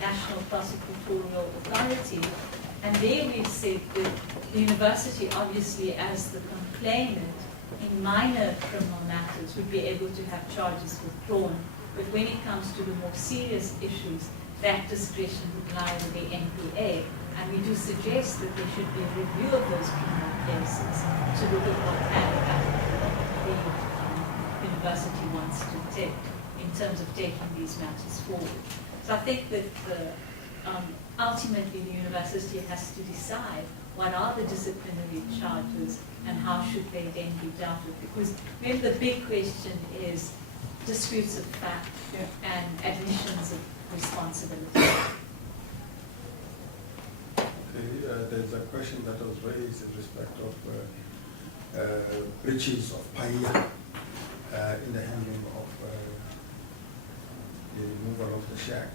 National Prosecutorial Authority. And there we've said that the university, obviously as the complainant in minor criminal matters, would be able to have charges withdrawn. But when it comes to the more serious issues, that discretion would lie with the NPA. And we do suggest that there should be a review of those criminal cases to look at what path the university wants to take in terms of taking these matters forward. So I think that ultimately the university has to decide what are the disciplinary charges and how should they then be dealt with. Because remember, the big question is disputes of fact and admissions of responsibility. Okay, there's a question that was raised in respect of breaches of PAIA in the handling of the removal of the shack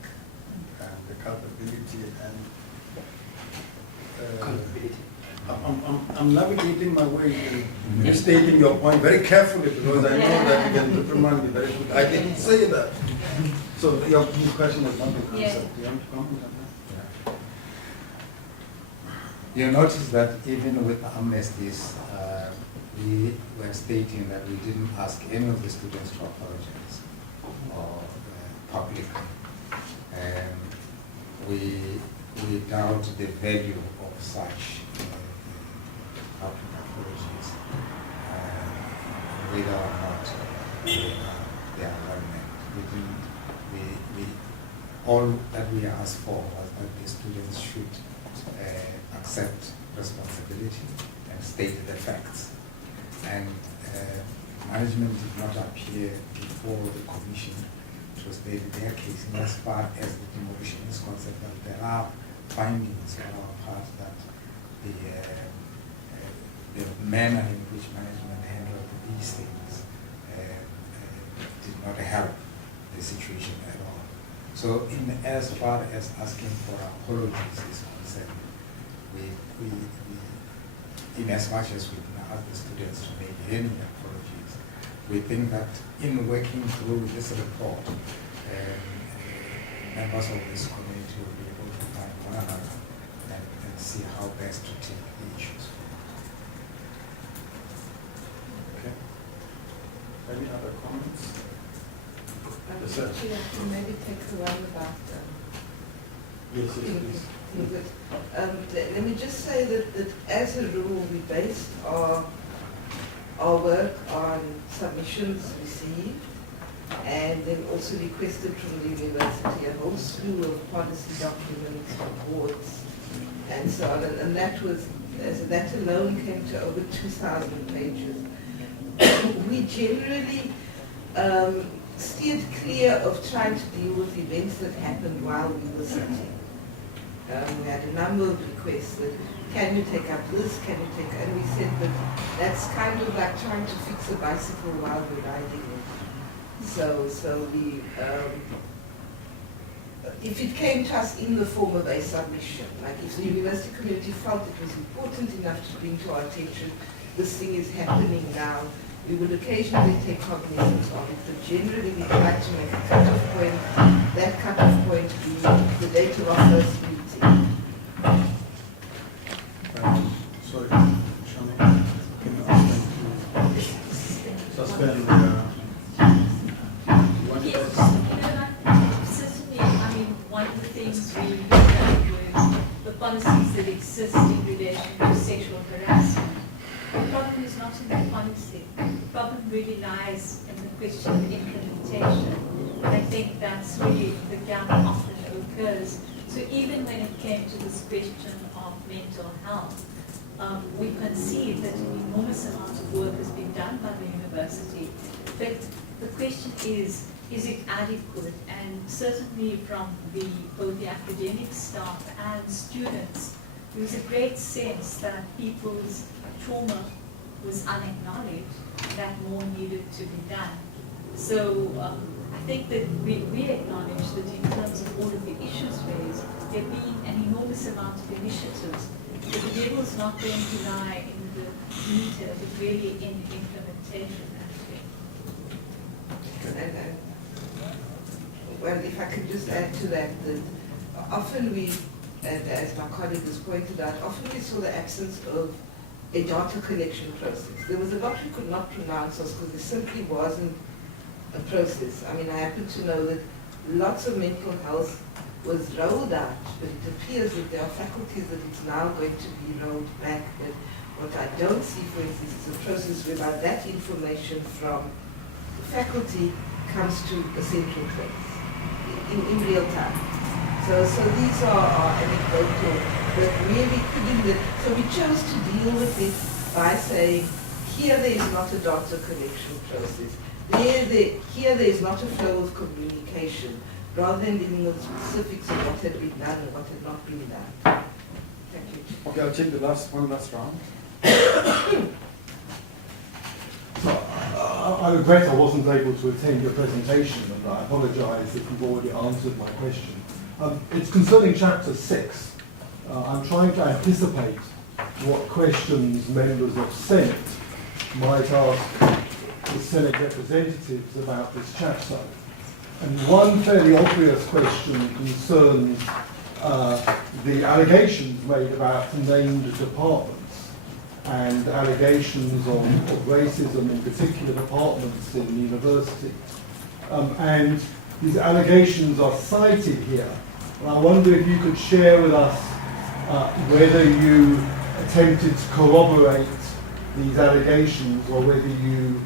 and the culpability and I'm navigating my way in stating your point very carefully, because I know that you can reprimand me very quickly. I didn't say that. So your question has not been answered. Do you want to comment on that? You notice that even with amnesties, we were stating that we didn't ask any of the students to apologize or publicly. We doubt the value of such public apologies, whether or not they are permanent. All that we asked for was that the students should accept responsibility and state the facts. And management did not appear before the commission to state their case in as far as the demolition is concerned. But there are findings on our part that the manner in which management handled these things did not help the situation at all. So in as far as asking for apologies is concerned, we in as much as we can ask the students to make any apologies, we think that in working through this report, members of this community will be able to find one another and see how best to take the issues. Okay. Any other comments? Yes, sir. Actually, I can maybe take the one about Yes, please. let me just say that as a rule, we base our work on submissions received, and then also requested from the university a whole slew of policy documents, reports, and so on. And that alone came to over 2,000 pages. We generally steered clear of trying to deal with events that happened while we were sitting. We had a number of requests that, can you take up this, can you take, and we said that that's kind of like trying to fix a bicycle while we're riding it. So if it came to us in the form of a submission, like if the university community felt it was important enough to bring to our attention, this thing is happening now, we would occasionally take cognizance of it, but generally we try to make a cut-off point, that cut-off point being the date of our first meeting. Sorry, Shani, can you ask them to suspend Yes, certainly, I mean, one of the things we looked at was the policies that exist in relation to sexual harassment. The problem is not in the policy. The problem really lies in the question of implementation. And I think that's really the gap often occurs. So even when it came to this question of mental health, we concede that an enormous amount of work has been done by the university. But the question is it adequate? And certainly from both the academic staff and students, there was a great sense that people's trauma was unacknowledged, that more needed to be done. So I think that we acknowledge that in terms of all of the issues raised, there have been an enormous amount of initiatives. But the devil's not going to lie in the detail, but really in implementation, actually. Well, if I could just add to that, that often we, and as my colleague has pointed out, often we saw the absence of a data collection process. There was a lot we could not pronounce us because there simply wasn't a process. I mean, I happen to know that lots of mental health was rolled out, but it appears that there are faculties that it's now going to be rolled back. But what I don't see, for instance, is a process whereby that information from the faculty comes to a central place in real time. So these are anecdotal, but really so we chose to deal with it by saying, here there is not a data collection process. Here there is not a flow of communication, rather than dealing with specifics of what had been done and what had not been done. Thank you. Okay, I'll take the one last round. So, I regret I wasn't able to attend your presentation, and I apologise if you've already answered my question. It's concerning Chapter 6. I'm trying to anticipate what questions members of Senate might ask the Senate representatives about this chapter. And one fairly obvious question concerns the allegations made about named departments and allegations of racism in particular departments in the university. And these allegations are cited here. And I wonder if you could share with us whether you attempted to corroborate these allegations or whether you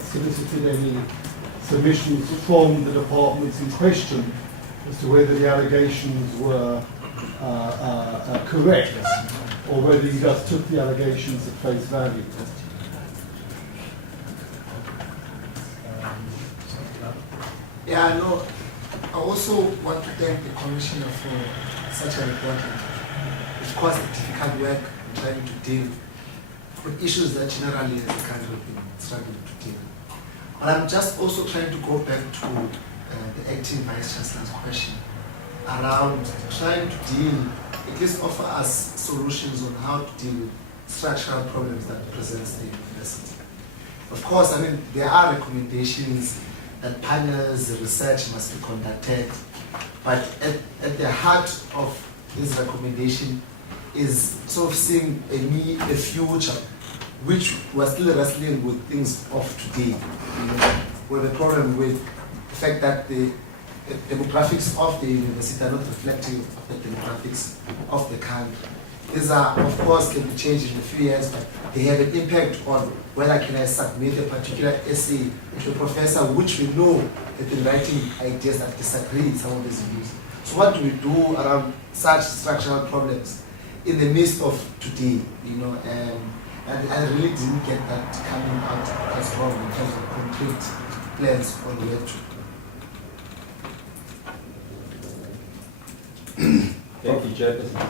solicited any submissions from the departments in question as to whether the allegations were correct, or whether you just took the allegations at face value. Yeah, no. I also want to thank the Commissioner for such an important, of course, difficult work in trying to deal with issues that generally as a country have been struggling to deal. But I'm just also trying to go back to the acting Vice Chancellor's question around trying to deal, at least offer us solutions on how to deal with structural problems that presents the university. Of course, I mean, there are recommendations that panels, research must be conducted, but at the heart of this recommendation is sort of seeing a future which we're still wrestling with things of today. You know, with the problem with the fact that the demographics of the university are not reflective of the demographics of the country. These are, of course, can be changed in a few years, but they have an impact on whether can I submit a particular essay to a professor which we know that in writing ideas that disagree with some of these views. So what do we do around such structural problems in the midst of today, you know? And I really didn't get that coming out as well in terms of concrete plans on where to. Thank you, Chairperson.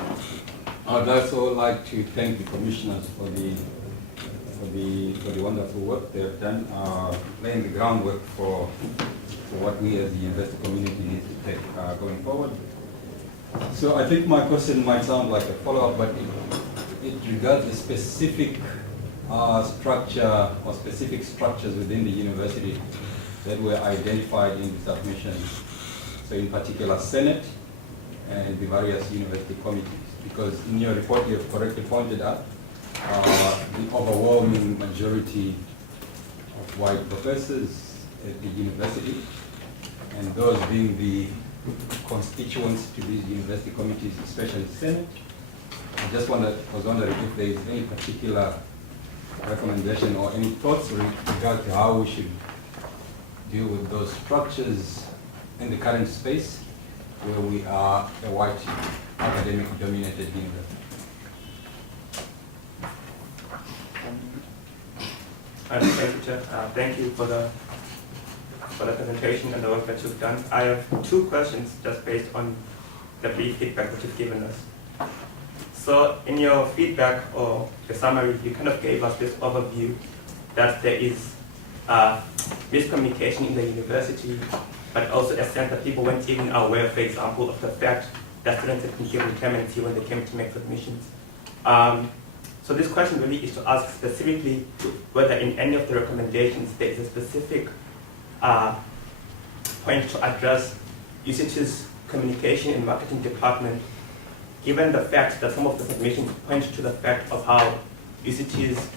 I'd also like to thank the commissioners for the wonderful work they have done, laying the groundwork for what we as the investor community need to take going forward. So I think my question might sound like a follow-up, but it regards a specific structure or specific structures within the university that were identified in the submission. So in particular, Senate and the various university committees. Because in your report you have correctly pointed out the overwhelming majority of white professors at the university, and those being the constituents to these university committees, especially Senate. I just was wondering if there is any particular recommendation or any thoughts with regard to how we should deal with those structures in the current space where we are a white academic-dominated university. Thank you, Chair. Thank you for the presentation and the work that you've done. I have two questions just based on the brief feedback that you've given us. So in your feedback or the summary, you kind of gave us this overview that there is miscommunication in the university, but also a sense that people weren't even aware, for example, of the fact that students had been given clemency when they came to make submissions. So this question really is to ask specifically whether in any of the recommendations there is a specific point to address UCT's communication and marketing department, given the fact that some of the submissions point to the fact of how UCT's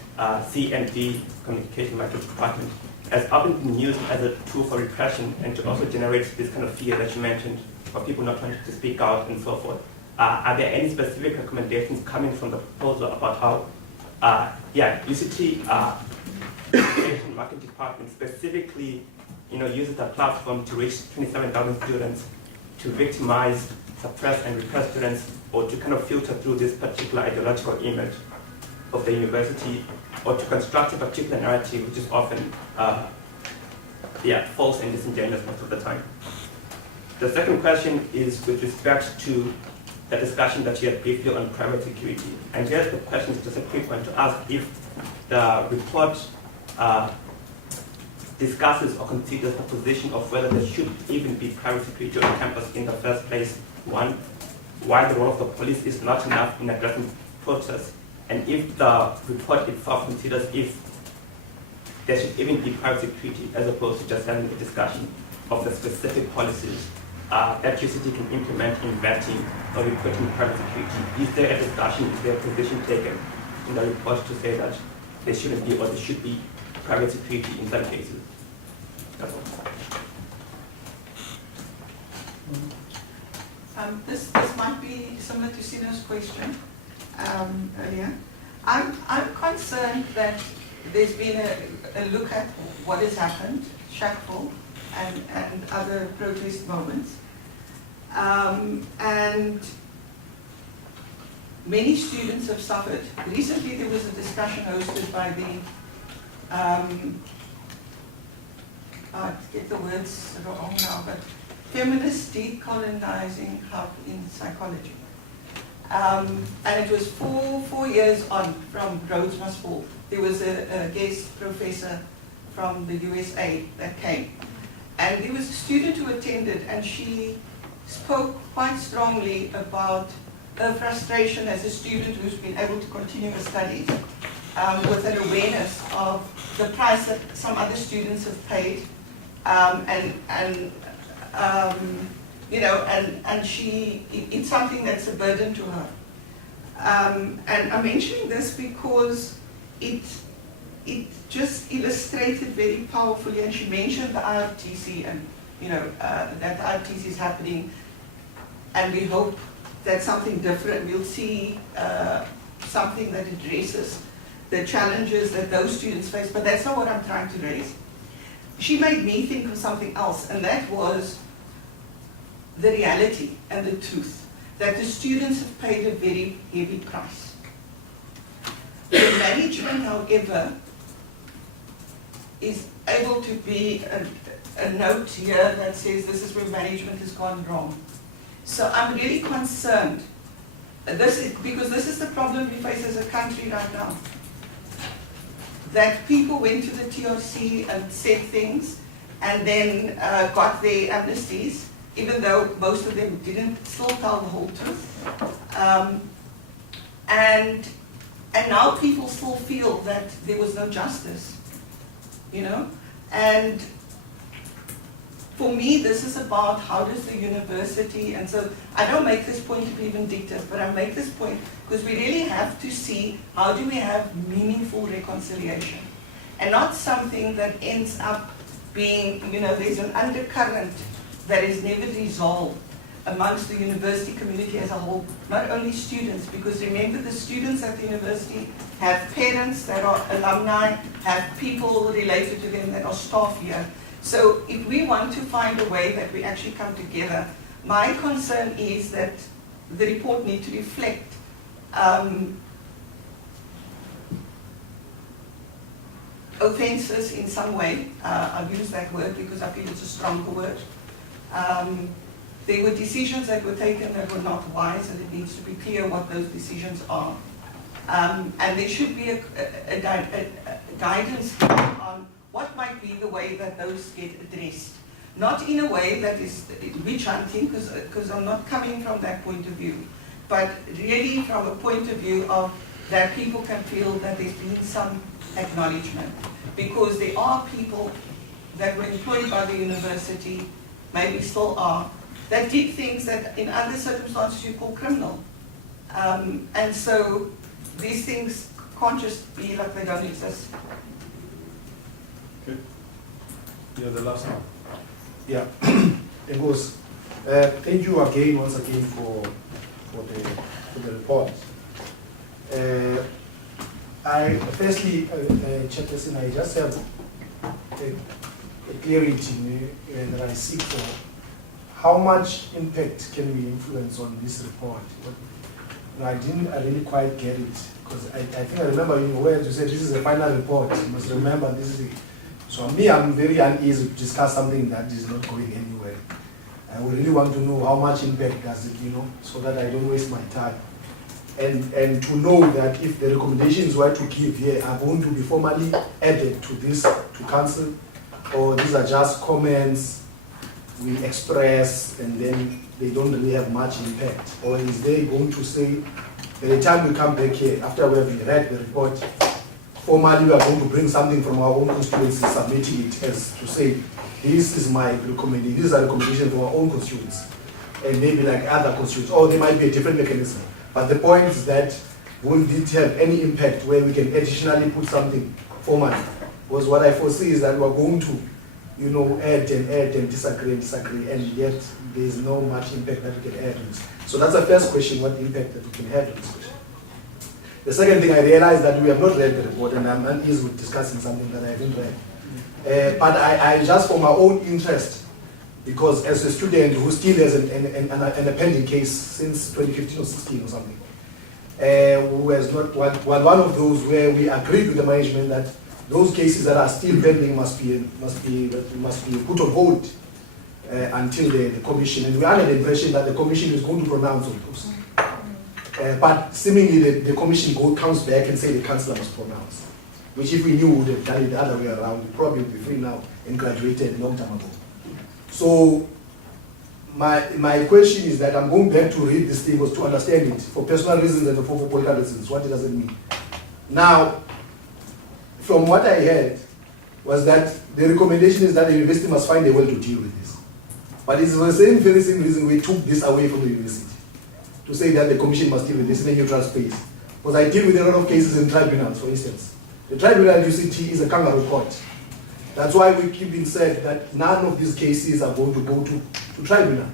C&D communication marketing department has often been used as a tool for repression and to also generate this kind of fear that you mentioned of people not wanting to speak out and so forth. Are there any specific recommendations coming from the proposal about how UCT marketing department specifically uses the platform to reach 27,000 students, to victimize, suppress and repress students, or to kind of filter through this particular ideological image of the university, or to construct a particular narrative which is often false and disingenuous most of the time. The second question is with respect to the discussion that you had briefly on private security. And here's the question, just a quick one, to ask if the report discusses or considers the position of whether there should even be private security on campus in the first place. One, why the role of the police is not enough in addressing protests, and if the report itself considers if there should even be private security as opposed to just having a discussion of the specific policies that UCT can implement in vetting or recruiting private security. Is there a discussion, is there a position taken in the report to say that there shouldn't be or there should be private security in some cases? That's all. This might be similar to Sino's question earlier. I'm concerned that there's been a look at what has happened, Shackful and other protest moments. And many students have suffered. Recently there was a discussion hosted by the, I get the words wrong now, but Feminist Decolonizing Hub in Psychology. And it was four years on from Rhodes Must Fall. There was a guest professor from the USA that came. And there was a student who attended, and she spoke quite strongly about her frustration as a student who's been able to continue her studies with an awareness of the price that some other students have paid, and she, it's something that's a burden to her. And I'm mentioning this because it just illustrated very powerfully, and she mentioned the IRTC, and that the IRTC is happening, and we hope that something different, we'll see something that addresses the challenges that those students face, but that's not what I'm trying to raise. She made me think of something else, and that was the reality and the truth, that the students have paid a very heavy price. The management, however, is able to be a note here that says this is where management has gone wrong. So I'm really concerned. Because this is the problem we face as a country right now. That people went to the TRC and said things and then got their amnesties, even though most of them didn't still tell the whole truth. And now people still feel that there was no justice, you know? And for me, this is about how does the university, and so I don't make this point to be vindictive, but I make this point because we really have to see how do we have meaningful reconciliation and not something that ends up being, you know, there's an undercurrent that is never resolved amongst the university community as a whole, not only students, because remember the students at the university have parents that are alumni, have people related to them that are staff here. So if we want to find a way that we actually come together, my concern is that the report needs to reflect offences in some way. I'll use that word because I feel it's a stronger word. There were decisions that were taken that were not wise, and it needs to be clear what those decisions are. And there should be a guidance on what might be the way that those get addressed. Not in a way that is witch hunting, because I'm not coming from that point of view, but really from a point of view of that people can feel that there's been some acknowledgement. Because there are people that were employed by the university, maybe still are, that did things that in other circumstances you call criminal. And so these things can't just be like they don't exist. Okay. Yeah, the last one. Yeah, it was. Thank you again, once again, for the report. I firstly, Chairperson, I just have a clarity that I seek for. How much impact can we influence on this report? I really quite get it, because I think I remember in your words you said this is a final report. You must remember this is. So me, I'm very uneasy to discuss something that is not going anywhere. I would really want to know how much impact does it, so that I don't waste my time. And to know that if the recommendations were to give here are going to be formally added to this, to council, or these are just comments we express and then they don't really have much impact, or is they going to say, by the time we come back here, after we have read the report, formally we are going to bring something from our own constituency, submitting it as to say, this is my recommendation, these are recommendations from our own constituents, and maybe like other constituents, or there might be a different mechanism. But the point is that will it have any impact where we can additionally put something formally? Because what I foresee is that we're going to, add and disagree, and yet there is no much impact that we can add on this. So that's the first question, what impact that we can have on this question. The second thing, I realize that we have not read the report, and I'm uneasy with discussing something that I haven't read. But I just for my own interest, because as a student who still has an pending case since 2015 or 16 or something, who has not one of those where we agreed with the management that those cases that are still pending must be put on hold until the commission, and we are under the impression that the commission is going to pronounce on those. But seemingly the commission comes back and say the councillor must pronounce, which if we knew would have done it the other way around, we probably would be free now and graduated a long time ago. So my question is that I'm going back to read this thing was to understand it for personal reasons and for political reasons. What does it mean? Now, from what I heard was that the recommendation is that the university must find a way to deal with this. But it's the very same reason we took this away from the university, to say that the commission must deal with this in a neutral space. Because I deal with a lot of cases in tribunals, for instance. The tribunal UCT is a kangaroo court. That's why we keep being said that none of these cases are going to go to tribunal.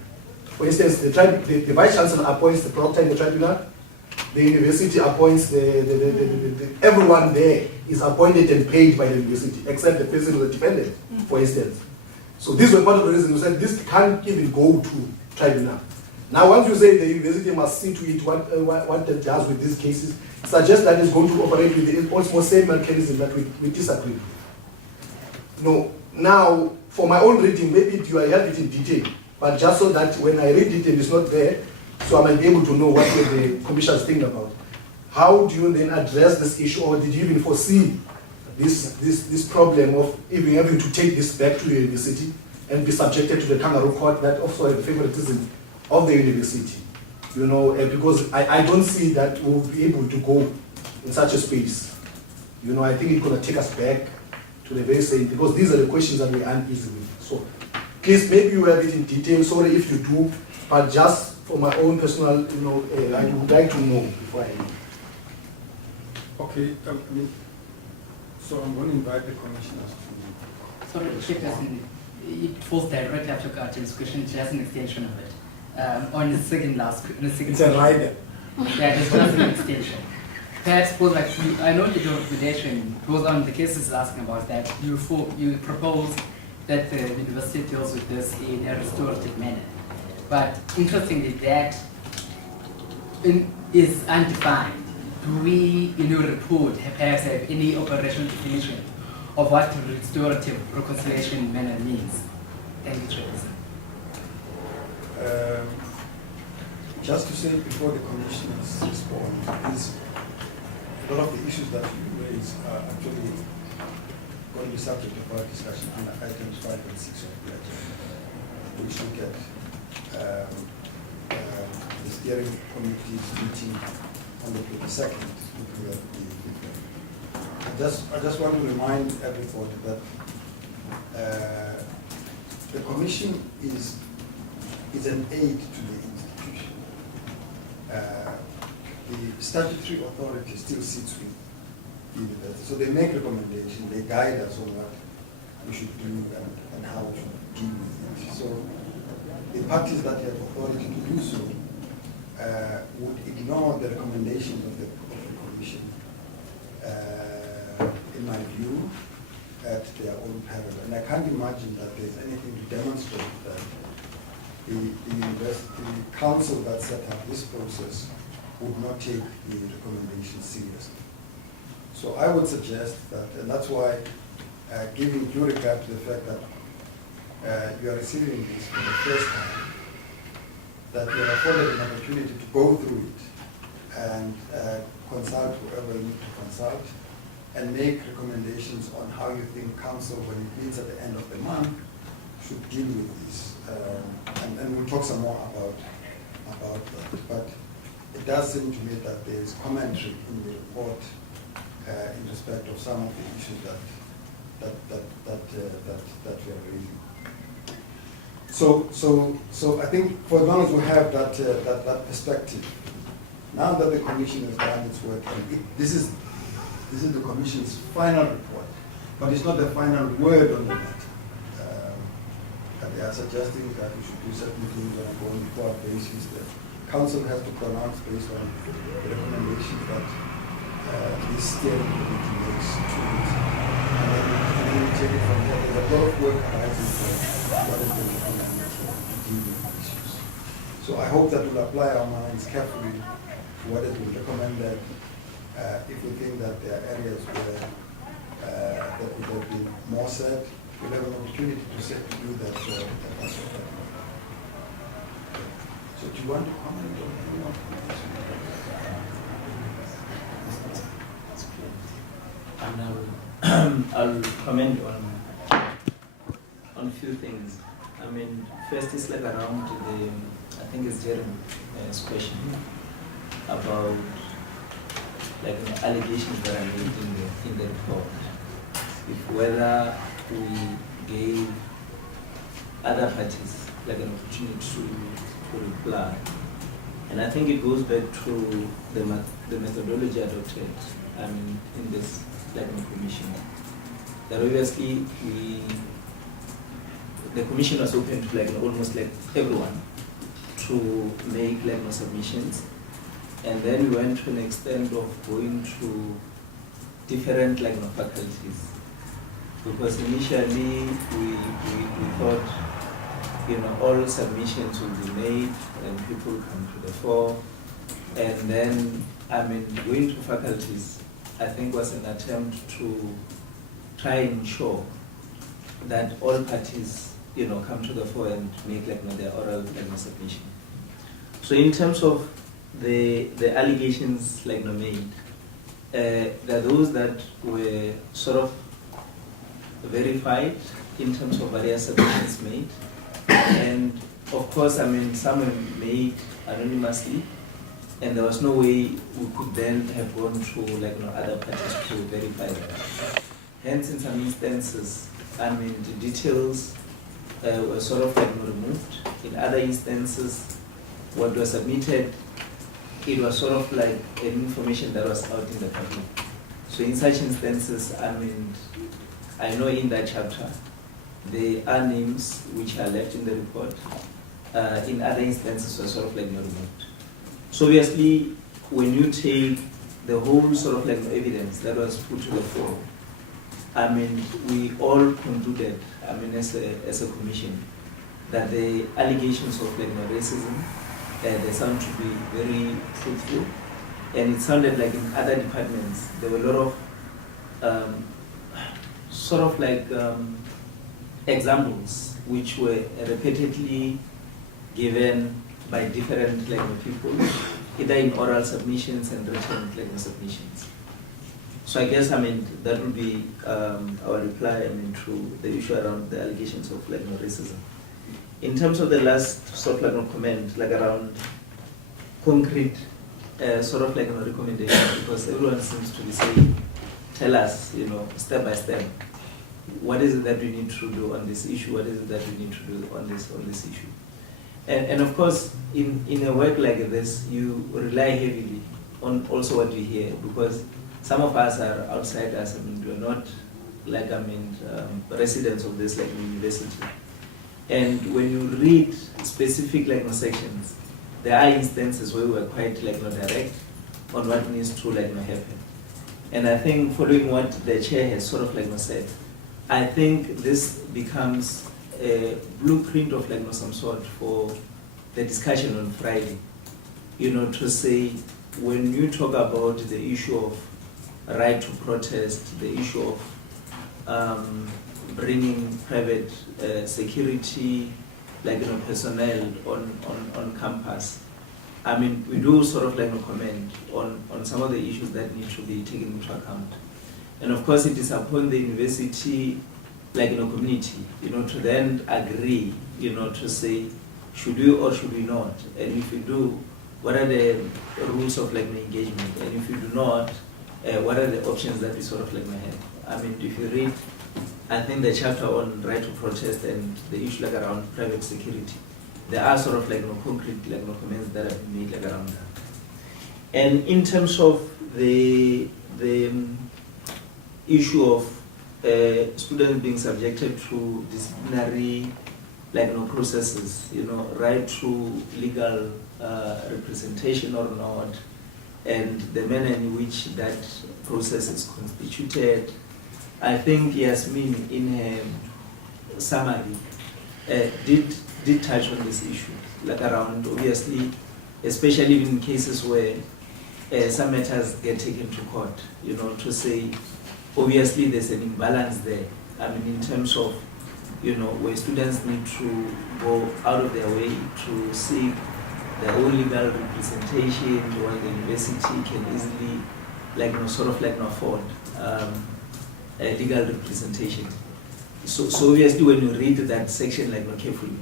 For instance, the vice chancellor appoints the proctor in the tribunal. The university appoints everyone there is appointed and paid by the university, except the person who is defended, for instance. So these were part of the reason we said this can't even go to tribunal. Now, once you say the university must see to it what it does with these cases, it suggests that it's going to operate with the almost same mechanism that we disagree with. No, now, for my own reading, maybe you have it in detail, but just so that when I read it and it's not there, so I might be able to know what the commission is thinking about. How do you then address this issue, or did you even foresee this problem of even having to take this back to the university and be subjected to the kangaroo court that also the favoritism of the university? You know, because I don't see that we'll be able to go in such a space. You know, I think it's going to take us back to the very same, because these are the questions that we are uneasy with. So please, maybe you have it in detail, sorry if you do, but just for my own personal, you know, I would like to know before I leave. Okay, so I'm going to invite the commissioners to... Sorry, Chairperson, it falls directly after Carter's question, just an extension of it. On the second last, It's a rider. Yeah, it's just an extension. Perhaps, suppose, like, I noted your recommendation goes on the cases asking about that you propose that the university deals with this in a restorative manner. But interestingly, that is undefined. Do we, in your report, perhaps have any operational definition of what restorative reconciliation manner means? Thank you, Chairperson. Just to say before the commissioners respond, is a lot of the issues that you raise are actually going to be subject of our discussion under items 5 and 6 of the agenda, which look at the steering committee's meeting on the 22nd. I just want to remind everybody that the commission is an aid to the institution. The statutory authority still sits with the university. So they make recommendations, they guide us on what we should do and how we should deal with it. So the parties that have authority to do so would ignore the recommendations of the commission, in my view, at their own peril. And I can't imagine that there's anything to demonstrate that the university council that set up this process would not take the recommendations seriously. So I would suggest that, and that's why, giving due regard to the fact that you are receiving this for the first time, that you are afforded an opportunity to go through it and consult whoever you need to consult and make recommendations on how you think council, when it meets at the end of the month, should deal with this. And we'll talk some more about that. But it does seem to me that there is commentary in the report in respect of some of the issues that we are raising. So I think for as long as we have that perspective, now that the commission has done its work, and this is the commission's final report, but it's not the final word on the matter. They are suggesting that we should do certain things on a going forward basis. The council has to pronounce based on the recommendations that this steering committee makes to it. And then we take it from there. There's a lot of work arising for what is going to recommend to deal with the issues. So I hope that we'll apply our minds carefully to what has been recommended. If we think that there are areas where that would have been more said, we'll have an opportunity to do that. So do you want to comment on any of And I'll comment on a few things. I mean, first is like around I think it's Jeremy's question about like allegations that are made in the report. If whether we gave other parties like an opportunity to reply. And I think it goes back to the methodology adopted in this commission. That obviously the commission was open to almost everyone to make submissions. And then we went to an extent of going to different faculties. Because initially we thought all submissions will be made and people come to the fore. And then going to faculties I think was an attempt to try and ensure that all parties come to the fore and make their oral submission. So in terms of the allegations made, there are those that were sort of verified in terms of various submissions made, and of course, some were made anonymously, and there was no way we could then have gone through other parties to verify that. Hence, in some instances, the details were sort of removed. In other instances, what was submitted, it was sort of an information that was out in the public. So in such instances, I know in that chapter, there are names which are left in the report. In other instances, were sort of not removed. So obviously, when you take the whole sort of evidence that was put to the fore, we all concluded, as a commission, that the allegations of racism, they sound to be very truthful, and it sounded like in other departments there were a lot of examples which were repeatedly given by different people, either in oral submissions and written submissions. So I guess that would be our reply to the issue around the allegations of racism. In terms of the last sort of comment around concrete recommendations, because everyone seems to be saying, tell us, step by step, what is it that we need to do on this issue? What is it that we need to do on this issue? And of course, in a work like this, you rely heavily on also what you hear, because some of us are outsiders. We are not residents of this university. And when you read specific sections, there are instances where we are quite direct on what needs to happen. And I think following what the chair has sort of said, I think this becomes a blueprint of some sort for the discussion on Friday. To say, when you talk about the issue of right to protest, the issue of bringing private security, personnel on campus, we do sort of comment on some of the issues that need to be taken into account. And of course, it is upon the university, community, to then agree, to say, should we or should we not? And if we do, what are the rules of engagement? And if we do not, what are the options that we sort of have? If you read, I think the chapter on right to protest and the issue around private security, there are sort of concrete comments that have been made around that. And in terms of the issue of students being subjected to disciplinary processes, right to legal representation or not, and the manner in which that process is constituted, I think Yasmin, in her summary, did touch on this issue, around, obviously, especially in cases where some matters get taken to court, to say, obviously there's an imbalance there. In terms of, where students need to go out of their way to seek their own legal representation, while the university can easily, afford a legal representation. So obviously, when you read that section carefully,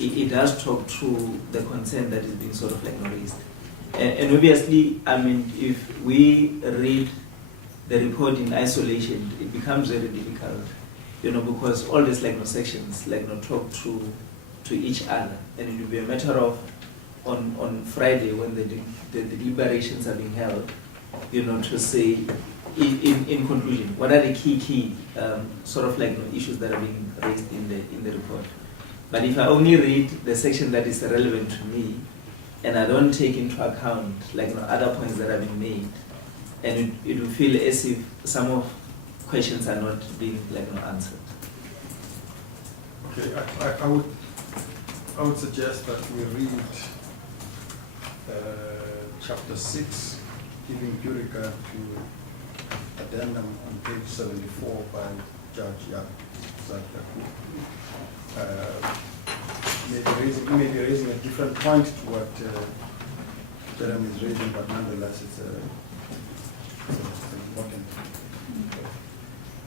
it does talk to the concern that is being sort of raised. And obviously, if we read the report in isolation, it becomes very difficult, because all these sections talk to each other, and it will be a matter of on Friday when the deliberations are being held, to say, in conclusion, what are the key sort of issues that are being raised in the report. But if I only read the section that is relevant to me, and I don't take into account other points that have been made, and it will feel as if some of questions are not being answered. Okay, I would suggest that we read chapter 6, giving due regard to addendum on page 74 by Judge Yap. may be raising a different point to what Jeremy is raising, but nonetheless it's important.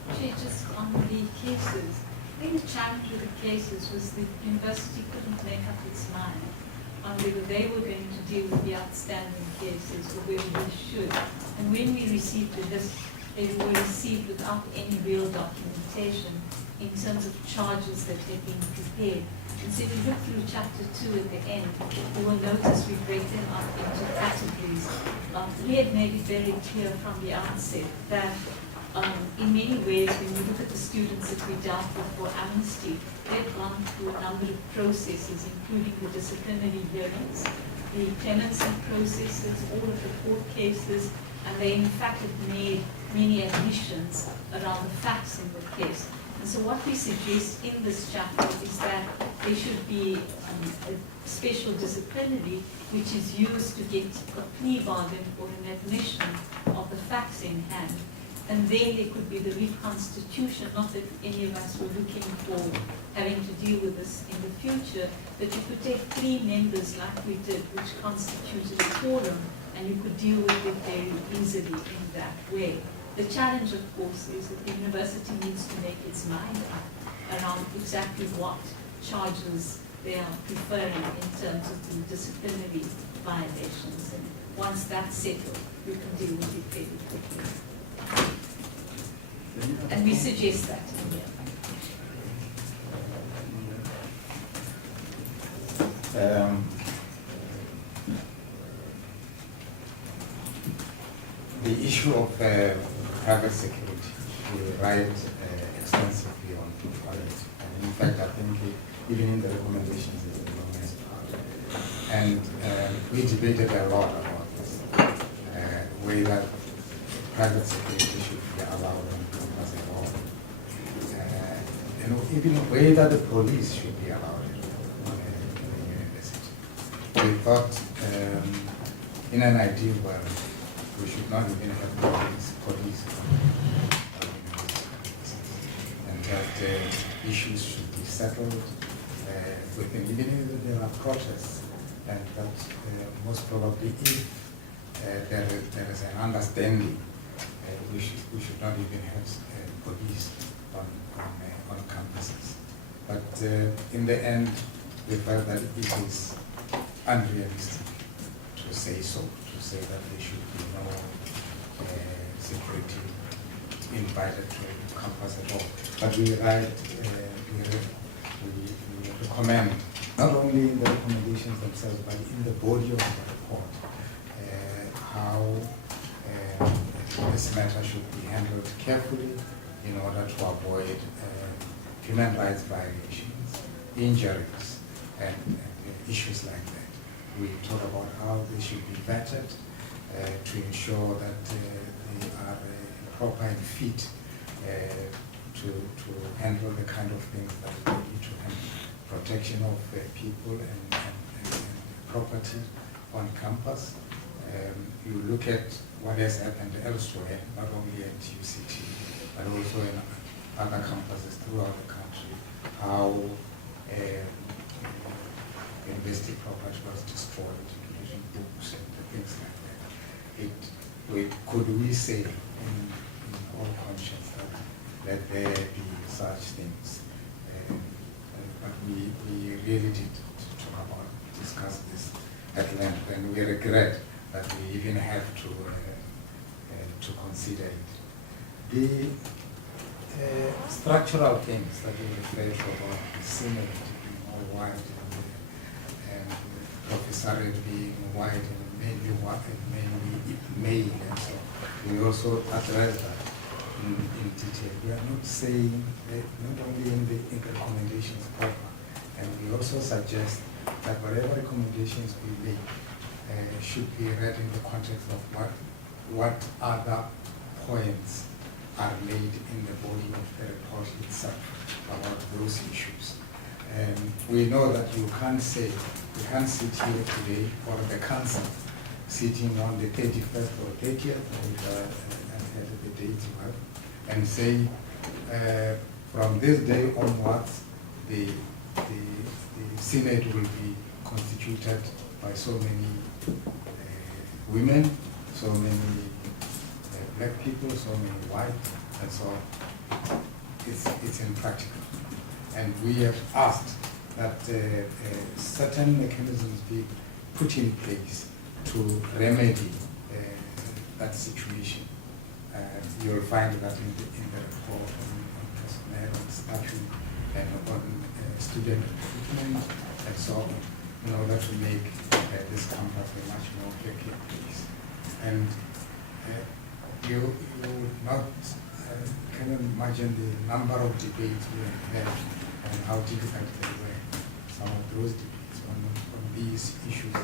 Actually, just on the cases, I think the challenge with the cases was the university couldn't make up its mind on whether they were going to deal with the outstanding cases or whether they should. And when we received the list, they were received without any real documentation in terms of charges that had been prepared. And so if you look through chapter 2 at the end, you will notice we break them up into categories. We had made it very clear from the outset that in many ways, when we look at the students that we dealt with for amnesty, they've gone through a number of processes, including the disciplinary hearings, the clemency processes, all of the court cases, and they in fact have made many admissions around the facts in the case. And so what we suggest in this chapter is that there should be a special disciplinary which is used to get a plea bargain or an admission of the facts in hand. And then there could be the reconstitution, not that any of us were looking for having to deal with this in the future, but you could take 3 members like we did, which constituted a quorum, and you could deal with it very easily in that way. The challenge, of course, is that the university needs to make its mind up around exactly what charges they are preferring in terms of the disciplinary violations. And once that's settled, we can deal with it very quickly. And we suggest that in here. The issue of private security, we write extensively on it. And in fact, I think even in the recommendations, it's the longest part. And we debated a lot about this, whether private security should be allowed on campus at all. Even whether the police should be allowed on the university. We thought in an ideal world, we should not even have police on universities. And that issues should be settled within, even if there are protests, and that most probably if there is an understanding, we should not even have police on campuses. But in the end, we felt that it is unrealistic to say so, to say that there should be no security invited to campus at all. But we recommend, not only in the recommendations themselves, but in the body of the report, how this matter should be handled carefully in order to avoid human rights violations, injuries, and issues like that. We talk about how they should be vetted to ensure that they are proper and fit to handle the kind of things that they need to handle. Protection of people and property on campus. You look at what has happened elsewhere, not only at UCT, but also in other campuses throughout the country, how university property was destroyed, including books and things like that. Could we say in all conscience that let there be such things? But we really did discuss this at length, and we regret that we even have to consider it. The structural things that we refer to about the seniority being all white and professoriate being white and mainly white and mainly male, and so we also address that in detail. We are not saying that not only in the recommendations proper, and we also suggest that whatever recommendations we make should be read in the context of what other points are made in the body of the report itself about those issues. And we know that you can't sit here today, or the council sitting on the 31st or 30th, at the date you have, and say from this day onwards, the the Senate will be constituted by so many women, so many black people, so many white, and so it's impractical. And we have asked that certain mechanisms be put in place to remedy that situation. You'll find that in the report on personnel, on staffing, and on student recruitment, and so on, in order to make this campus a much more effective place. And you would not can imagine the number of debates we have had and how difficult they were. Some of those debates on these issues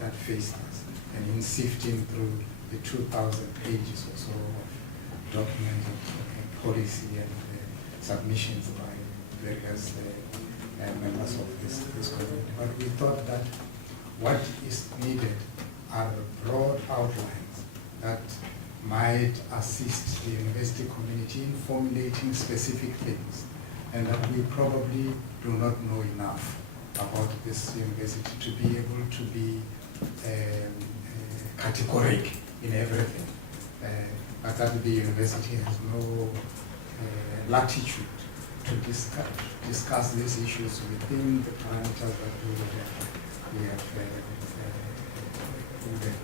that face us, and in sifting through the 2,000 pages or so of documents and policy and submissions by various members of this committee. But we thought that what is needed are the broad outlines that might assist the university community in formulating specific things, and that we probably do not know enough about this university to be able to be categoric in everything. But that the university has no latitude to discuss these issues within the parameters that we have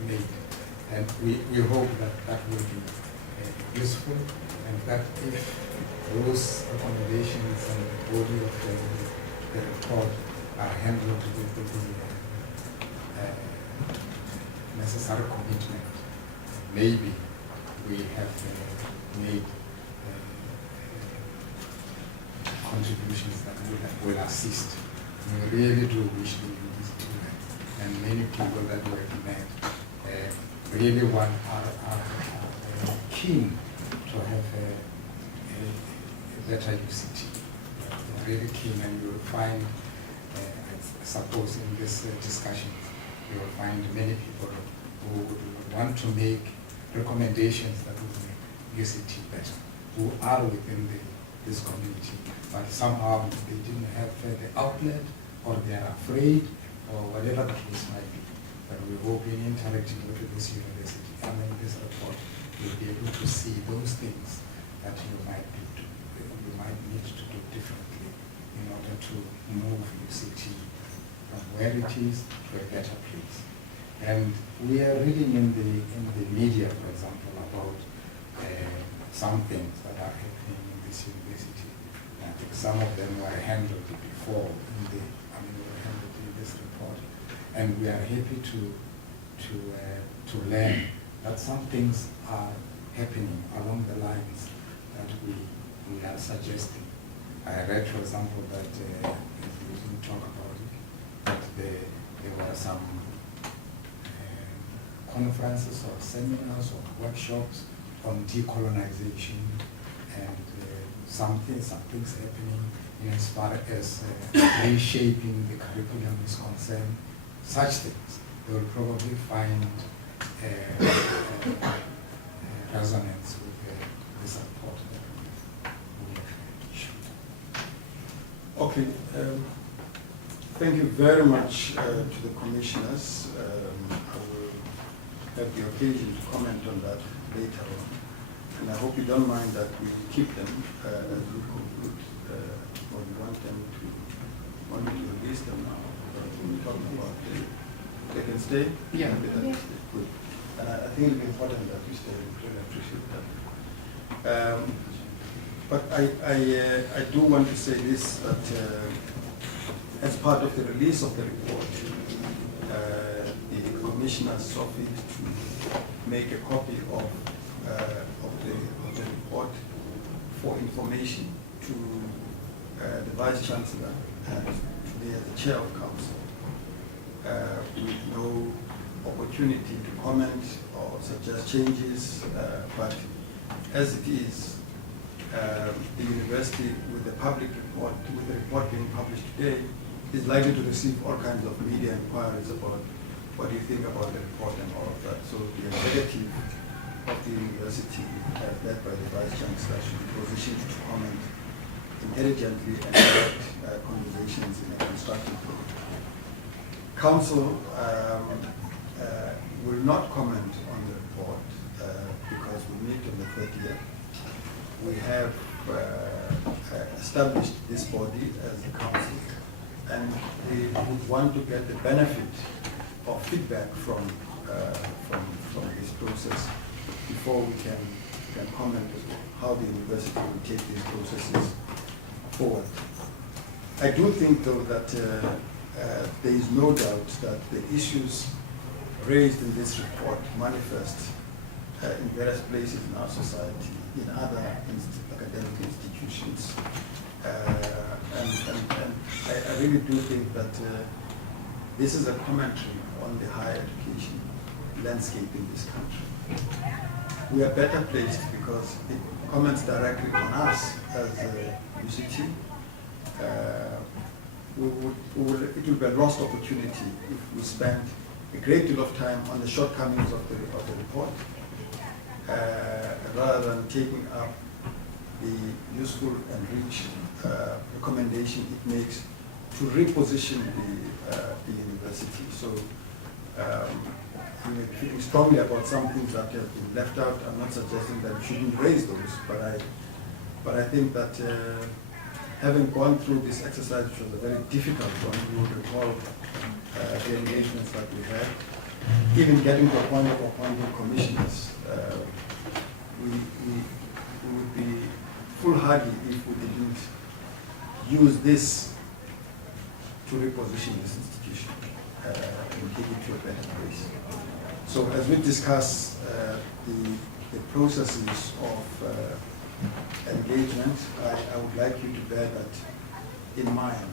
made. And we hope that will be useful, and that if those recommendations and the body of the report are handled with the necessary commitment, maybe we have made contributions that will assist. We really do wish the university to do that, and many people that we have met really are keen to have a better UCT. Really keen, and you will find, I suppose in this discussion, you will find many people who would want to make recommendations that will make UCT better, who are within this community, but somehow they didn't have the outlet, or they are afraid, or whatever the case might be. But we hope in interacting with this university and in this report, you'll be able to see those things that you might need to do differently in order to move UCT from where it is to a better place. And we are reading in the media, for example, about some things that are happening in this university. I think some of them were handled before were handled in this report. And we are happy to learn that some things are happening along the lines that we are suggesting. I read, for example, that we didn't talk about it, that there were some conferences or seminars or workshops on decolonization, and some things happening as far as reshaping the curriculum is concerned. Such things, they will probably find resonance with this report that we have issued. Okay, thank you very much to the commissioners. I will have the occasion to comment on that later on. And I hope you don't mind that we keep them as we conclude, or we want to release them now. We're talking about they can stay? Yeah. Good. And I think it's important that you stay. We really appreciate that. But I do want to say this, that as part of the release of the report, the commissioners saw fit to make a copy of the report for information to the Vice Chancellor and today as the Chair of Council, with no opportunity to comment or suggest changes, but as it is, the university, with the public report, with the report being published today, is likely to receive all kinds of media inquiries about what do you think about the report and all of that. So the executive of the university, led by the Vice Chancellor, should be positioned to comment intelligently and direct conversations in a constructive way. Council will not comment on the report because we meet on the 30th. We have established this body as a council, and we would want to get the benefit of feedback from this process before we can comment on how the university will take these processes forward. I do think, though, that there is no doubt that the issues raised in this report manifest in various places in our society, in other academic institutions. And I really do think that this is a commentary on the higher education landscape in this country. We are better placed because it comments directly on us as a UCT. It will be a lost opportunity if we spend a great deal of time on the shortcomings of the report rather than taking up the useful and rich recommendation it makes to reposition the university. So we may be feeling strongly about some things that have been left out. I'm not suggesting that we shouldn't raise those, but I think that having gone through this exercise, which was a very difficult one, you will recall the engagements that we had, even getting to the point of appointing commissioners, we would be foolhardy if we didn't use this to reposition this institution and take it to a better place. So as we discuss the processes of engagement, I would like you to bear that in mind.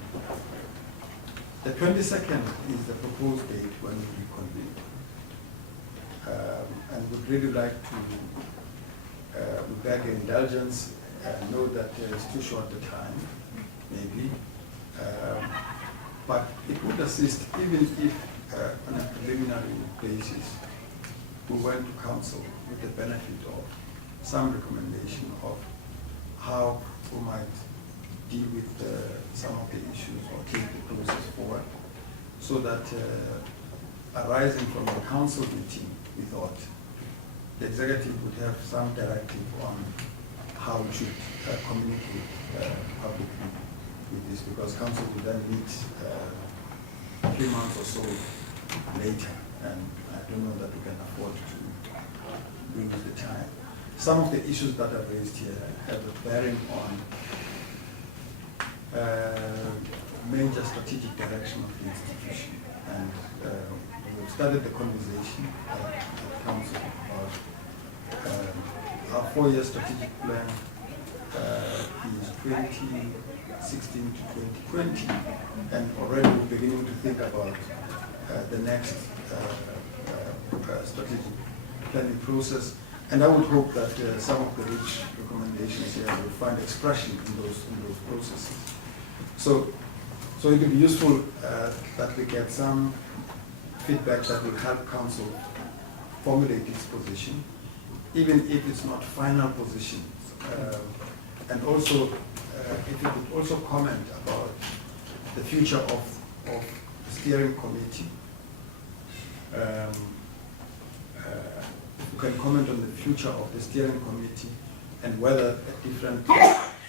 The 22nd is the proposed date when we reconvene. And we'd really like to beg your indulgence, know that it's too short a time, maybe. But it would assist even if on a preliminary basis we went to council with the benefit of some recommendation of how we might deal with some of the issues or take the process forward, so that arising from the council meeting, we thought the executive would have some directive on how we should communicate publicly with this, because council will then meet 3 months or so later, and I don't know that we can afford to lose the time. Some of the issues that are raised here have a bearing on major strategic direction of the institution, and we've started the conversation at council about our 4-year strategic plan is 2016 to 2020, and already we're beginning to think about the next strategic planning process. And I would hope that some of the rich recommendations here will find expression in those processes. So it will be useful that we get some feedback that will help council formulate its position, even if it's not final position. And also, if you could also comment about the future of the steering committee. You can comment on the future of the steering committee and whether a different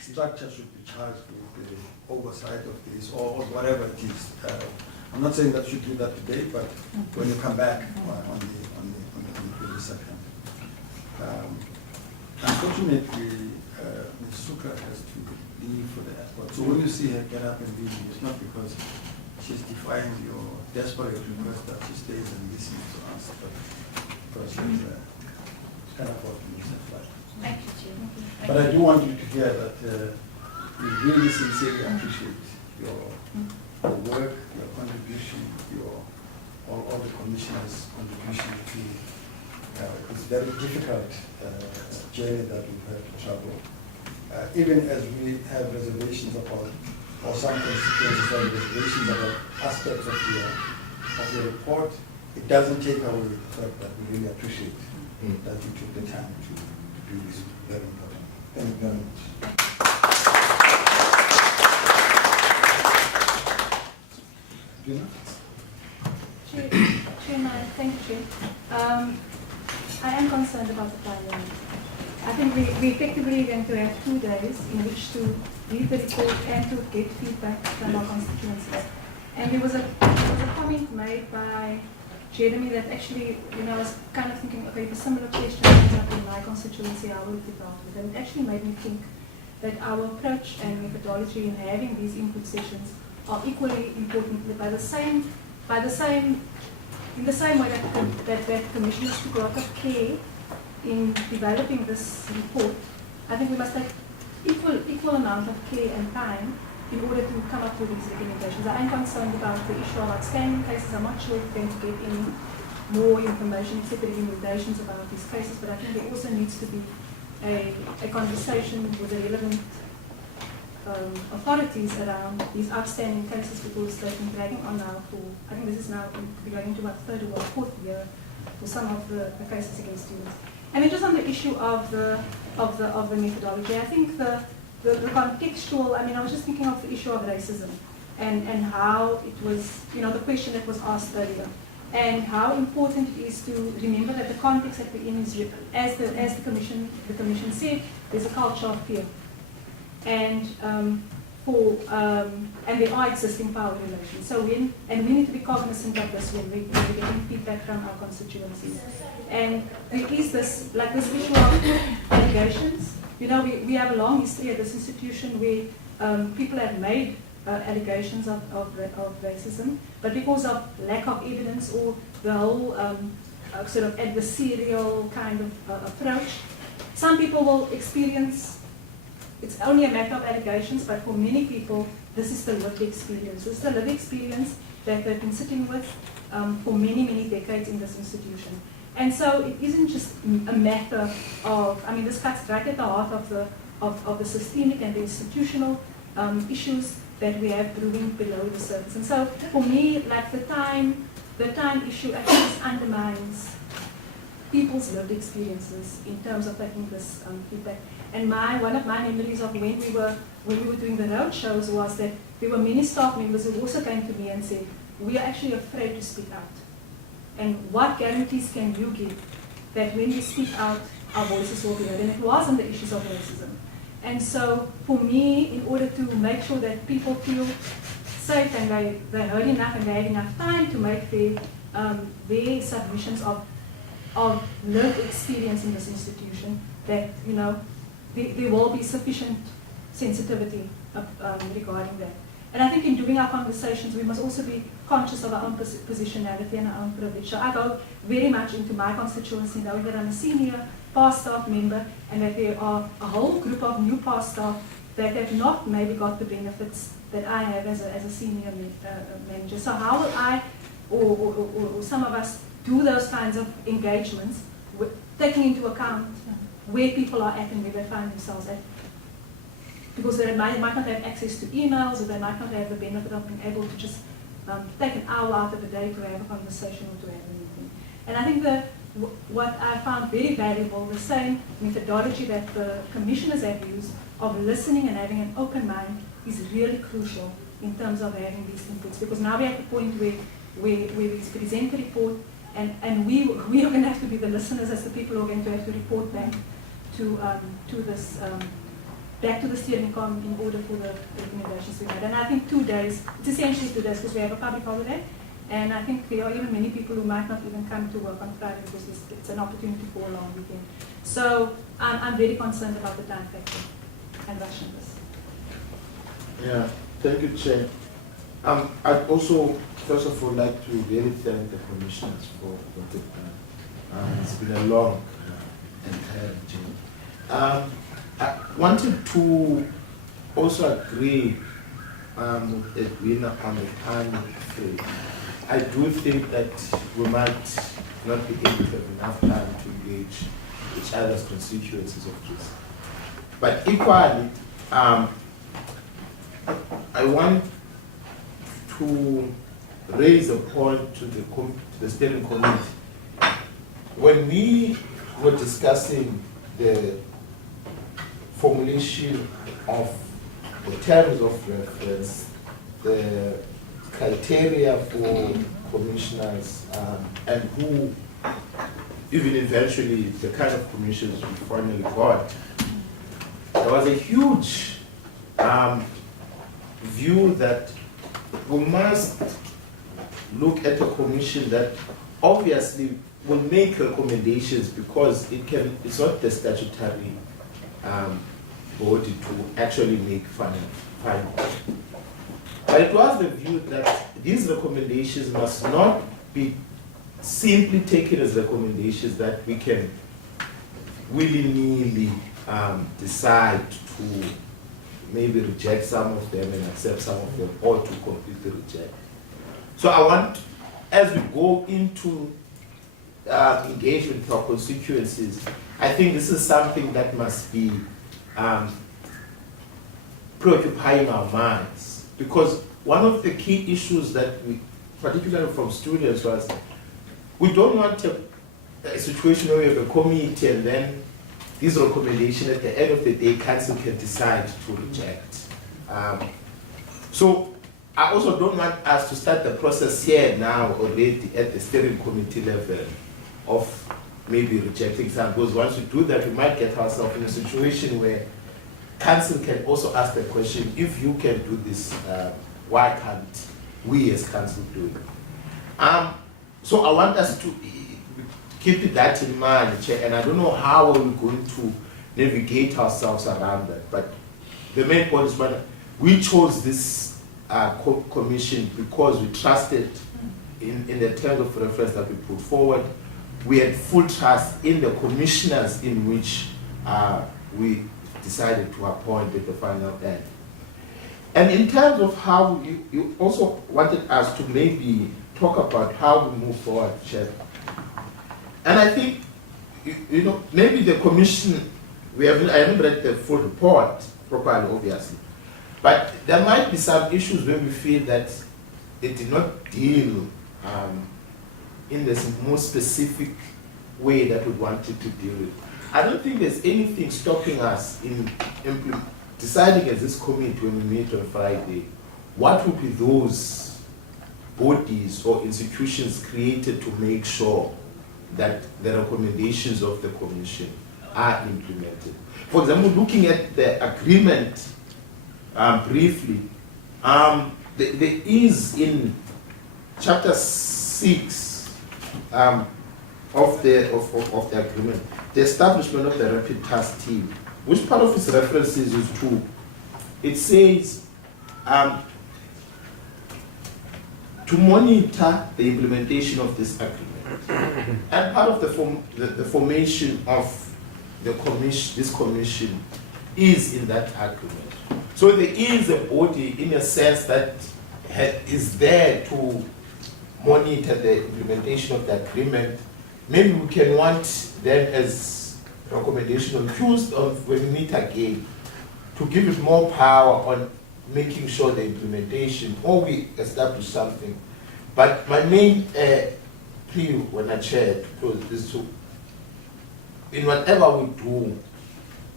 structure should be charged with the oversight of this or whatever it is. I'm not saying that you should do that today, but when you come back on the 22nd. Unfortunately, Ms. Suka has to leave for the airport. So when you see her get up and leave, it's not because she's defying your desperate request that she stays and listens to us, but because she's kind of what we said. Thank you, Chair. But I do want you to hear that we really sincerely appreciate your work, your contribution, all the commissioners' contribution to this very difficult journey that we've had to travel. Even as we have reservations about, or some constituencies have reservations about aspects of your report, it doesn't take away the fact that we really appreciate that you took the time to do this very important. Thank you very much. Chairman, thank you, Chair. I am concerned about the time limit. I think we effectively are going to have 2 days in which to read the report and to get feedback from our constituencies. And there was a comment made by Jeremy that actually, I was kind of thinking, okay, if a similar question comes up in my constituency, I would dealt with it. And it actually made me think that our approach and methodology in having these input sessions are equally important. In the same way that commissioners took a lot of care in developing this report, I think we must take equal amount of care and time in order to come up with these recommendations. I am concerned about the issue of outstanding cases. I'm not sure if we're going to get any more information except the recommendations about these cases, but I think there also needs to be a conversation with the relevant authorities around these outstanding cases, because they've been dragging on now for, I think this is now going into about 3rd or 4th year for some of the cases against students. And then just on the issue of the methodology, I think the contextual, I was just thinking of the issue of racism and how it was, the question that was asked earlier, and how important it is to remember that the context that we're in is, as the commission said, there's a culture of fear. And and there are existing power relations. So we need to be cognizant of this when we're getting feedback from our constituencies. And there is this issue of allegations. We have a long history at this institution where people have made allegations of racism, but because of lack of evidence or the whole sort of adversarial kind of approach, some people will experience. It's only a matter of allegations, but for many people, this is the lived experience. This is the lived experience that they've been sitting with for many, many decades in this institution. And so it isn't just a matter of, this cuts right at the heart of the systemic and the institutional issues that we have brewing below the surface. And so for me, the time issue actually undermines people's lived experiences in terms of taking this feedback. And one of my memories of when we were doing the road shows was that there were many staff members who also came to me and said, we are actually afraid to speak out. And what guarantees can you give that when we speak out, our voices will be heard? And it was on the issues of racism. And so for me, in order to make sure that people feel safe and they're heard enough and they have enough time to make their submissions of lived experience in this institution, that there will be sufficient sensitivity regarding that. And I think in doing our conversations, we must also be conscious of our own positionality and our own privilege. So I go very much into my constituency, knowing that I'm a senior past staff member and that there are a whole group of new past staff that have not maybe got the benefits that I have as a senior manager. So how will I, or some of us, do those kinds of engagements, taking into account where people are at and where they find themselves at? Because they might not have access to emails, or they might not have the benefit of being able to just take an hour out of the day to have a conversation or to have a meeting. And I think what I found very valuable, the same methodology that the commissioners have used of listening and having an open mind, is really crucial in terms of having these inputs. Because now we're at the point where we present the report, and we are going to have to be the listeners as the people who are going to have to report back to this back to the steering committee in order for the recommendations we made. And I think 2 days, it's essentially 2 days because we have a public holiday, and I think there are even many people who might not even come to work on Friday because it's an opportunity for a long weekend. So I'm very concerned about the time factor and rushing this. Yeah, thank you, Chair. I'd also, first of all, like to really thank the commissioners for what they've done. It's been a long and tiring journey. I wanted to also agree with Edwina on the time frame. I do think that we might not be able to have enough time to engage each other's constituencies of this. But equally, I want to raise a point to the steering committee. When we were discussing the formulation of the terms of reference, the criteria for commissioners and who, even eventually, the kind of commissions we finally got, there was a huge view that we must look at a commission that obviously will make recommendations because it's not the statutory body to actually make final. But it was the view that these recommendations must not be simply taken as recommendations that we can willy-nilly decide to maybe reject some of them and accept some of them, or to completely reject. So I want, as we go into engagement with our constituencies, I think this is something that must be preoccupying our minds, because one of the key issues that we, particularly from students, was we don't want a situation where we have a committee and then these recommendations at the end of the day council can decide to reject. So I also don't want us to start the process here now already at the steering committee level of maybe rejecting some, because once we do that we might get ourselves in a situation where council can also ask the question, if you can do this, why can't we as council do it? So I want us to keep that in mind, Chair, and I don't know how we're going to navigate ourselves around that, but the main point is that we chose this commission because we trusted in the terms of reference that we put forward. We had full trust in the commissioners in which we decided to appoint at the final end. And in terms of how you also wanted us to maybe talk about how we move forward, Chair. And I think, you know, maybe the commission, I haven't read the full report properly, obviously, but there might be some issues where we feel that it did not deal in this more specific way that we wanted to deal with. I don't think there's anything stopping us in deciding as this committee when we meet on Friday, what would be those bodies or institutions created to make sure that the recommendations of the commission are implemented. For example, looking at the agreement briefly, there is in chapter 6 of the agreement, the establishment of the rapid task team, which part of its references is to, it says to monitor the implementation of this agreement. And part of the formation of this commission is in that agreement. So there is a body in a sense that is there to monitor the implementation of the agreement. Maybe we can want them as recommendation on Tuesday when we meet again to give it more power on making sure the implementation, or we establish something. But my main plea when I chair is to, in whatever we do,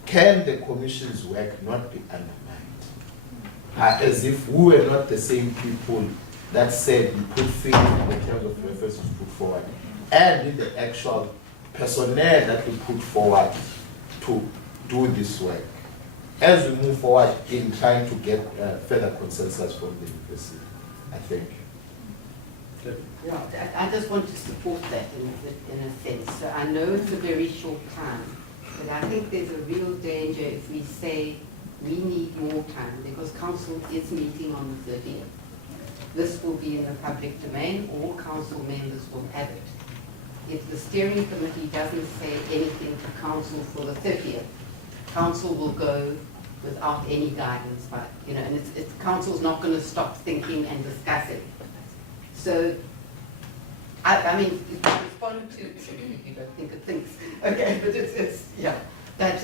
can the commission's work not be undermined? As if we were not the same people that said we put faith in the terms of references put forward, and in the actual personnel that we put forward to do this work, as we move forward in trying to get further consensus from the university, I think. Yeah, I just want to support that in a sense. So I know it's a very short time, but I think there's a real danger if we say we need more time, because council is meeting on the 30th. This will be in the public domain, all council members will have it. If the steering committee doesn't say anything to council for the 30th, council will go without any guidance, but and council's not going to stop thinking and discussing. So, I mean, respond to you don't think it thinks, okay, but it's yeah. That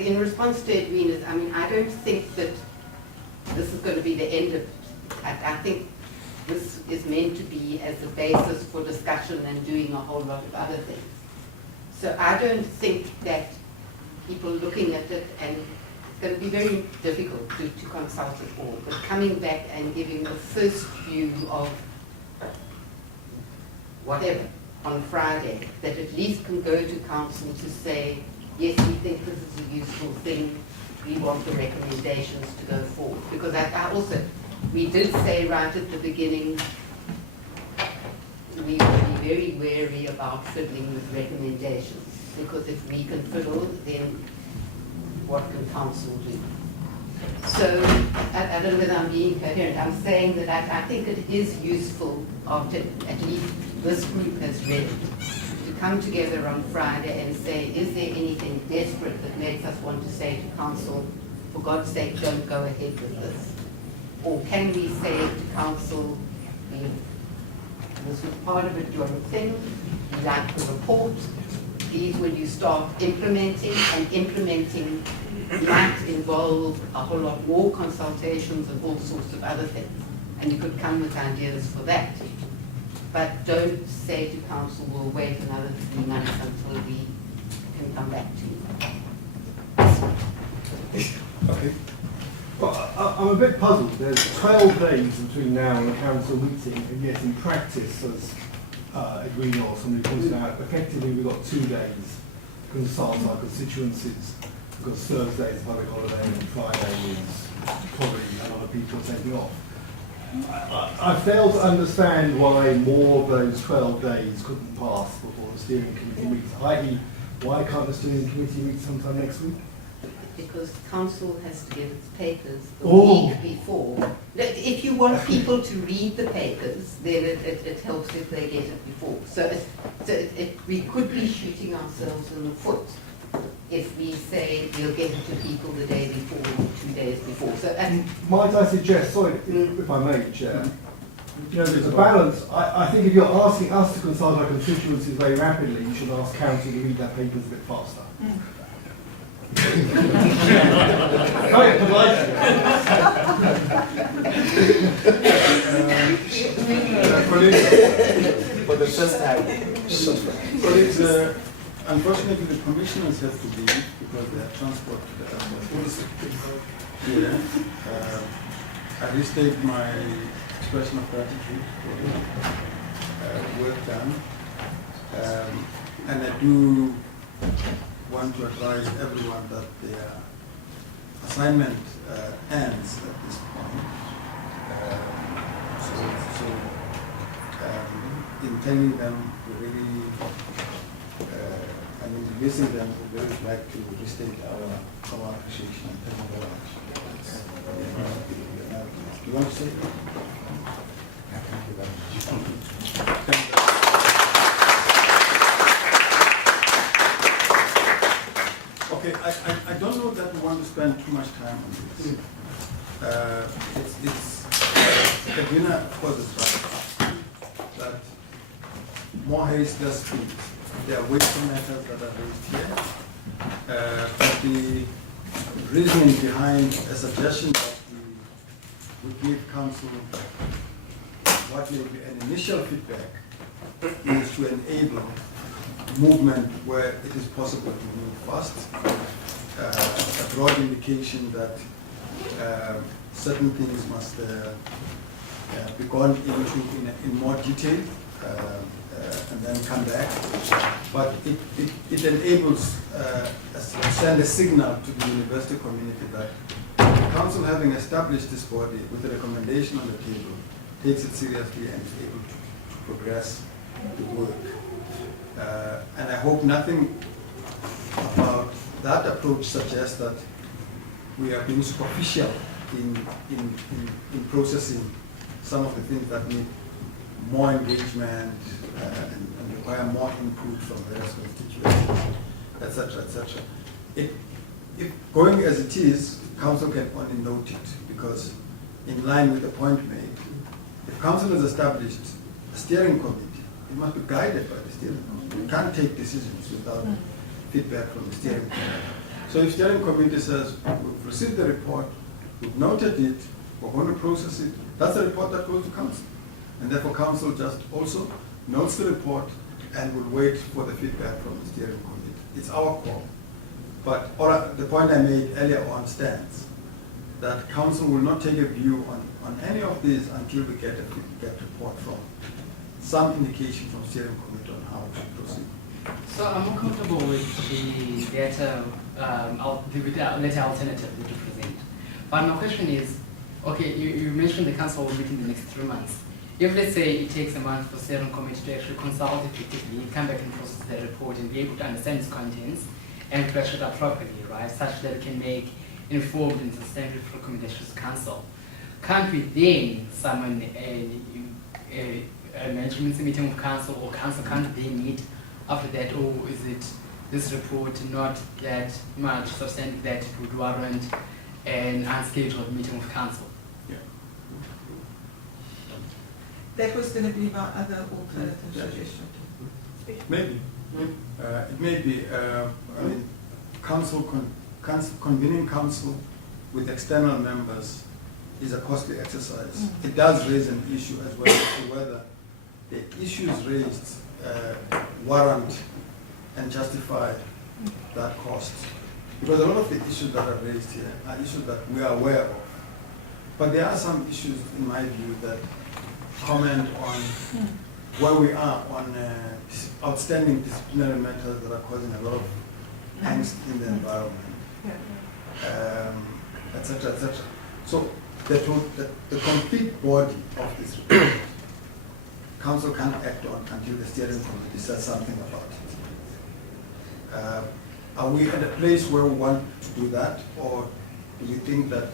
in response to Edwina's, I mean, I don't think that this is going to be the end of it. I think this is meant to be as a basis for discussion and doing a whole lot of other things. So I don't think that people looking at it and going to be very difficult to consult it all, but coming back and giving a first view of whatever on Friday, that at least can go to council to say, yes, we think this is a useful thing, we want the recommendations to go forward. Because I also, we did say right at the beginning, we will be very wary about fiddling with recommendations, because if we can fiddle, then what can council do? So, I don't know whether I'm being coherent. I'm saying that I think it is useful, after at least this group has read it, to come together on Friday and say, is there anything desperate that makes us want to say to council, for God's sake, don't go ahead with this? Or can we say to council, this was part of a joint thing, we like the report, please will you start implementing, and implementing might involve a whole lot more consultations and all sorts of other things. And you could come with ideas for that. But don't say to council, we'll wait another 3 months until we can come back to you. Okay. Well, I'm a bit puzzled. There's 12 days between now and the council meeting, and yet in practice, as Edwina or somebody pointed out, effectively we've got 2 days to consult our constituencies, because Thursday is a public holiday and Friday is probably a lot of people are taking off. I fail to understand why more of those 12 days couldn't pass before the steering committee meets, i.e. why can't the steering committee meet sometime next week? Because council has to get its papers a Oh. week before. If you want people to read the papers, then it helps if they get it before. So we could be shooting ourselves in the foot if we say we'll get it to people the day before or 2 days before. So might I suggest, sorry, if I may, Chair, you know, there's a balance. I think if you're asking us to consult our constituencies very rapidly, you should ask council to read their papers a bit faster. For the first time. Colleagues, unfortunately the commissioners have to leave because they are transport here. I restate my expression of gratitude for the work done. And I do want to advise everyone that their assignment ends at this point. In telling them, we really, and introducing them, we really would like to restate our appreciation and thank you very much. Do you want to say it? Thank you very much. Thank you. Okay, I don't know that we want to spend too much time on this. Edwina, of course, is right. That more haste, less speed. There are ways to matters that are raised here. But the reasoning behind a suggestion that we give council what may be an initial feedback is to enable movement where it is possible to move fast. A broad indication that certain things must be gone into in more detail and then come back. But it enables us to send a signal to the university community that the council, having established this body with a recommendation on the table, takes it seriously and is able to progress the work. And I hope nothing about that approach suggests that we are being superficial in processing some of the things that need more engagement and require more input from various constituencies, etc., etc. If going as it is, council can only note it, because in line with the point made, if council has established a steering committee, it must be guided by the steering committee. We can't take decisions without feedback from the steering committee. So if steering committee says, we've received the report, we've noted it, we're going to process it, that's the report that goes to council. And therefore council just also notes the report and will wait for the feedback from the steering committee. It's our call. But the point I made earlier on stands, that council will not take a view on any of these until we get a report from some indication from steering committee on how to proceed. So I'm more comfortable with the letter, with the letter alternative that you present. But my question is, okay, you mentioned the council will meet in the next 3 months. If let's say it takes a month for steering committee to actually consult effectively, come back and process the report and be able to understand its contents and flesh it out properly, right, such that it can make informed and substantive recommendations to council. Can't we then summon a management meeting of council, or council can't they meet after that, or is it this report not that much substantive that it would warrant an unscheduled meeting of council? Yeah. That was going to be my other alternative suggestion. Maybe. It may be, I mean, convening council with external members is a costly exercise. It does raise an issue as well as to whether the issues raised warrant and justify that cost. Because a lot of the issues that are raised here are issues that we are aware of. But there are some issues, in my view, that comment on where we are on outstanding disciplinary matters that are causing a lot of angst in the environment, etc., etc. So the complete body of this report, council can't act on until the steering committee says something about it. Are we at a place where we want to do that, or do we think that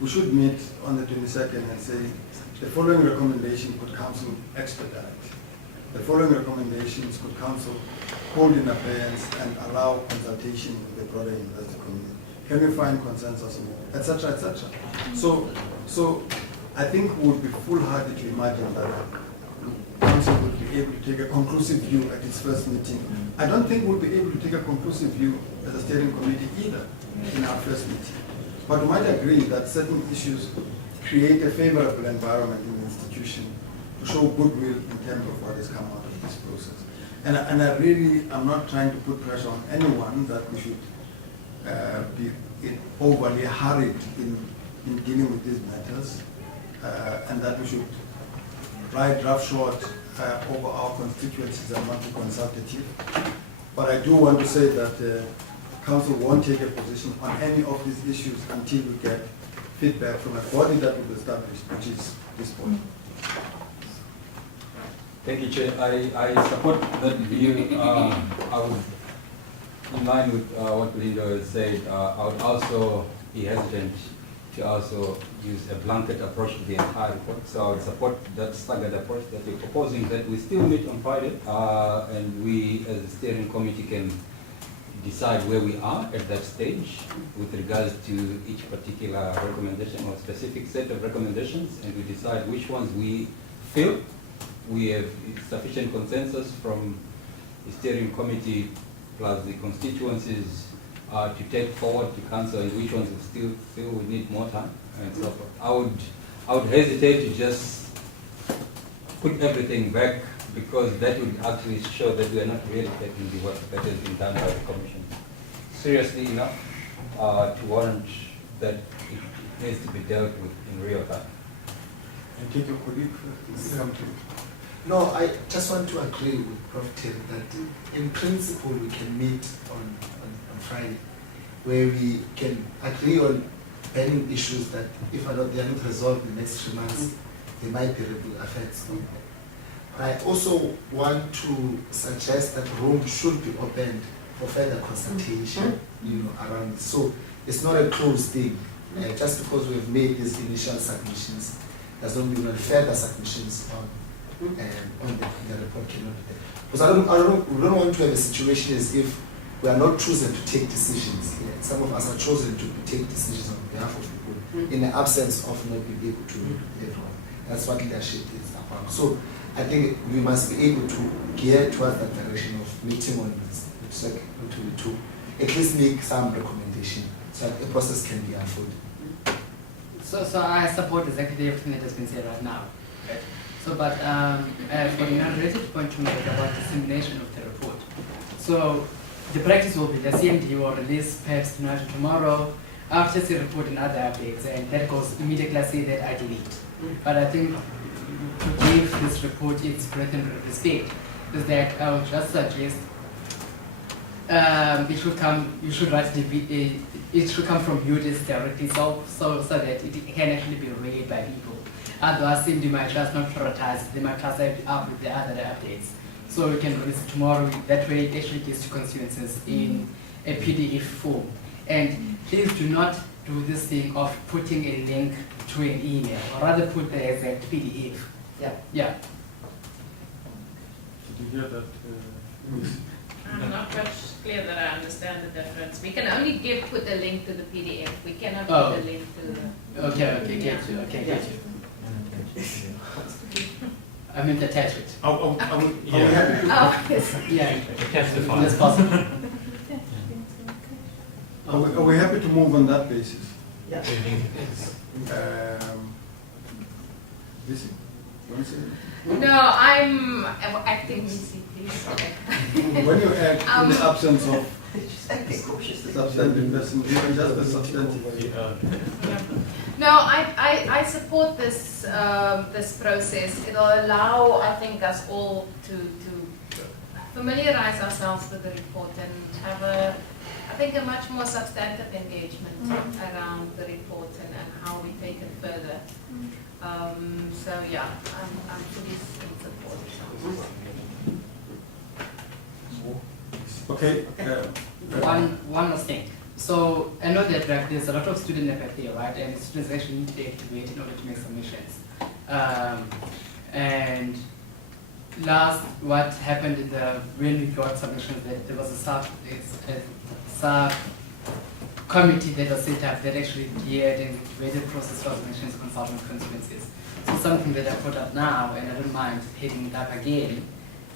we should meet on the 22nd and say the following recommendation could council expedite? The following recommendations could council hold in abeyance and allow consultation with the broader university community? Can we find consensus, etc., etc.? So I think we would be foolhardy to imagine that council would be able to take a conclusive view at its first meeting. I don't think we'll be able to take a conclusive view as a steering committee either in our first meeting. But we might agree that certain issues create a favorable environment in the institution to show goodwill in terms of what has come out of this process. And I really am not trying to put pressure on anyone that we should be overly hurried in dealing with these matters, and that we should ride roughshod over our constituencies and not be consultative. But I do want to say that council won't take a position on any of these issues until we get feedback from a body that we've established, which is this body. Thank you, Chair. I support that view. I would, in line with what Lindo has said, I would also be hesitant to also use a blanket approach to the entire report. So I would support that staggered approach that you're proposing, that we still meet on Friday, and we as a steering committee can decide where we are at that stage with regards to each particular recommendation or specific set of recommendations, and we decide which ones we feel we have sufficient consensus from the steering committee plus the constituencies to take forward to council, and which ones we still feel we need more time and so forth. I would hesitate to just put everything back, because that would actually show that we are not really taking the work that has been done by the commission seriously enough to warrant that it needs to be dealt with in real time. And take your colleague No, I just want to agree with Prof. Terry that in principle we can meet on Friday, where we can agree on burning issues that if they are not resolved in the next 3 months, there might be ripple effects. I also want to suggest that room should be opened for further consultation, around this. So it's not a closed thing. Just because we have made these initial submissions does not mean that further submissions on the report cannot be there. Because we don't want to have a situation as if we are not chosen to take decisions. Some of us are chosen to take decisions on behalf of people in the absence of not being able to meet everyone. That's what leadership is about. So I think we must be able to gear towards that direction of meeting on this, to at least make some recommendation so that the process can be unfolded. So I support exactly everything that has been said right now. Right? So, but for the non-related point to make about dissemination of the report. So the practice will be the CMD will release perhaps tonight or tomorrow, IRTC report and other updates, and that goes immediately. I say that I delete. But I think to give this report its breadth and respect is that I would just suggest it should come. You should write it should come from you directly, so that it can actually be read by people. Otherwise, CMD might just not prioritize. They might class it up with the other updates. So we can release it tomorrow. That way, it actually gives to constituencies in a PDF form. And please do not do this thing of putting a link to an email, or rather put the exact PDF. Yeah. Yeah. Did you hear that? I'm not much clear that I understand the difference. We can only put a link to the PDF. We cannot put a link to the... Okay, get you. Okay, get you. I meant attach it. Are we happy to? Oh, yes. Yeah. Attach the file. That's possible. Are we happy to move on that basis? Yeah. Busy? You want to say No, I'm acting busy, please. when you act in the absence of Just acting cautiously. substantive person, even just a substantive. No, I support this this process. It'll allow, I think, us all to familiarize ourselves with the report and have I think, a much more substantive engagement around the report and how we take it further. So yeah, I'm fully in support. Okay. One last thing. So I know that there's a lot of student apathy, right? And students actually need to be activated in order to make submissions. And what happened in when we got submissions, that there was a committee that was set up that actually geared and created the process for submissions consulting constituencies. So something that I put up now, and I don't mind hitting it up again,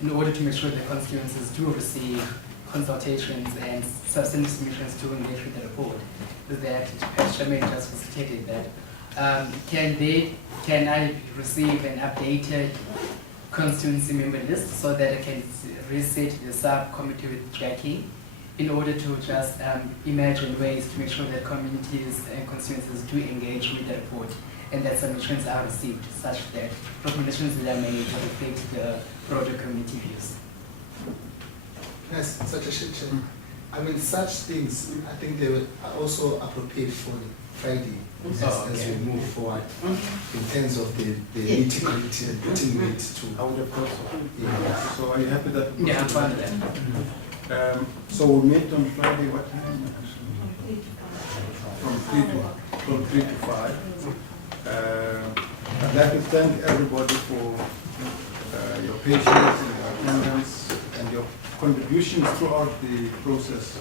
in order to make sure the constituencies do receive consultations and substantive submissions to engage with the report, is that Chairman just facilitated that. Can I receive an updated constituency member list so that I can reset the subcommittee with Jackie in order to just imagine ways to make sure that communities and constituencies do engage with the report and that submissions are received such that recommendations that are made will reflect the broader community views. Yes, such a shit. I mean, such things, I think they are also appropriate for Friday as we move forward in terms of the nitty-gritty and putting weight to. I would have thought so. Yeah. So are you happy that? Yeah, I'm fine with that. So we'll meet on Friday, what time? From 3 to 5. I'd like to thank everybody for your patience and your attendance and your contributions throughout the process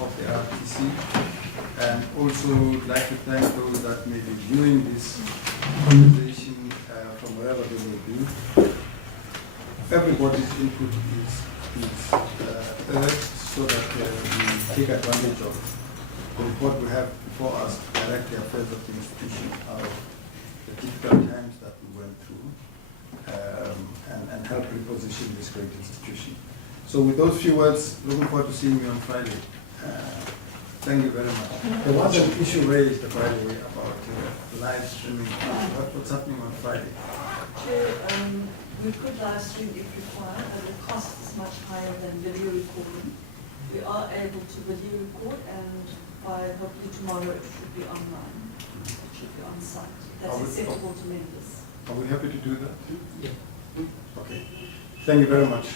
of the IRTC. And also like to thank those that may be viewing this conversation from wherever they may be. Everybody's input is urged so that we take advantage of the report we have before us to direct the affairs of the institution out of the difficult times that we went through and help reposition this great institution. So with those few words, looking forward to seeing you on Friday. Thank you very much. There was an issue raised, by the way, about live streaming. What's happening on Friday? We could live stream if required, but the cost is much higher than video recording. We are able to video record, and by hopefully tomorrow it should be online. It should be on site. That's acceptable to members. Are we happy to do that? Yeah. Okay. Thank you very much.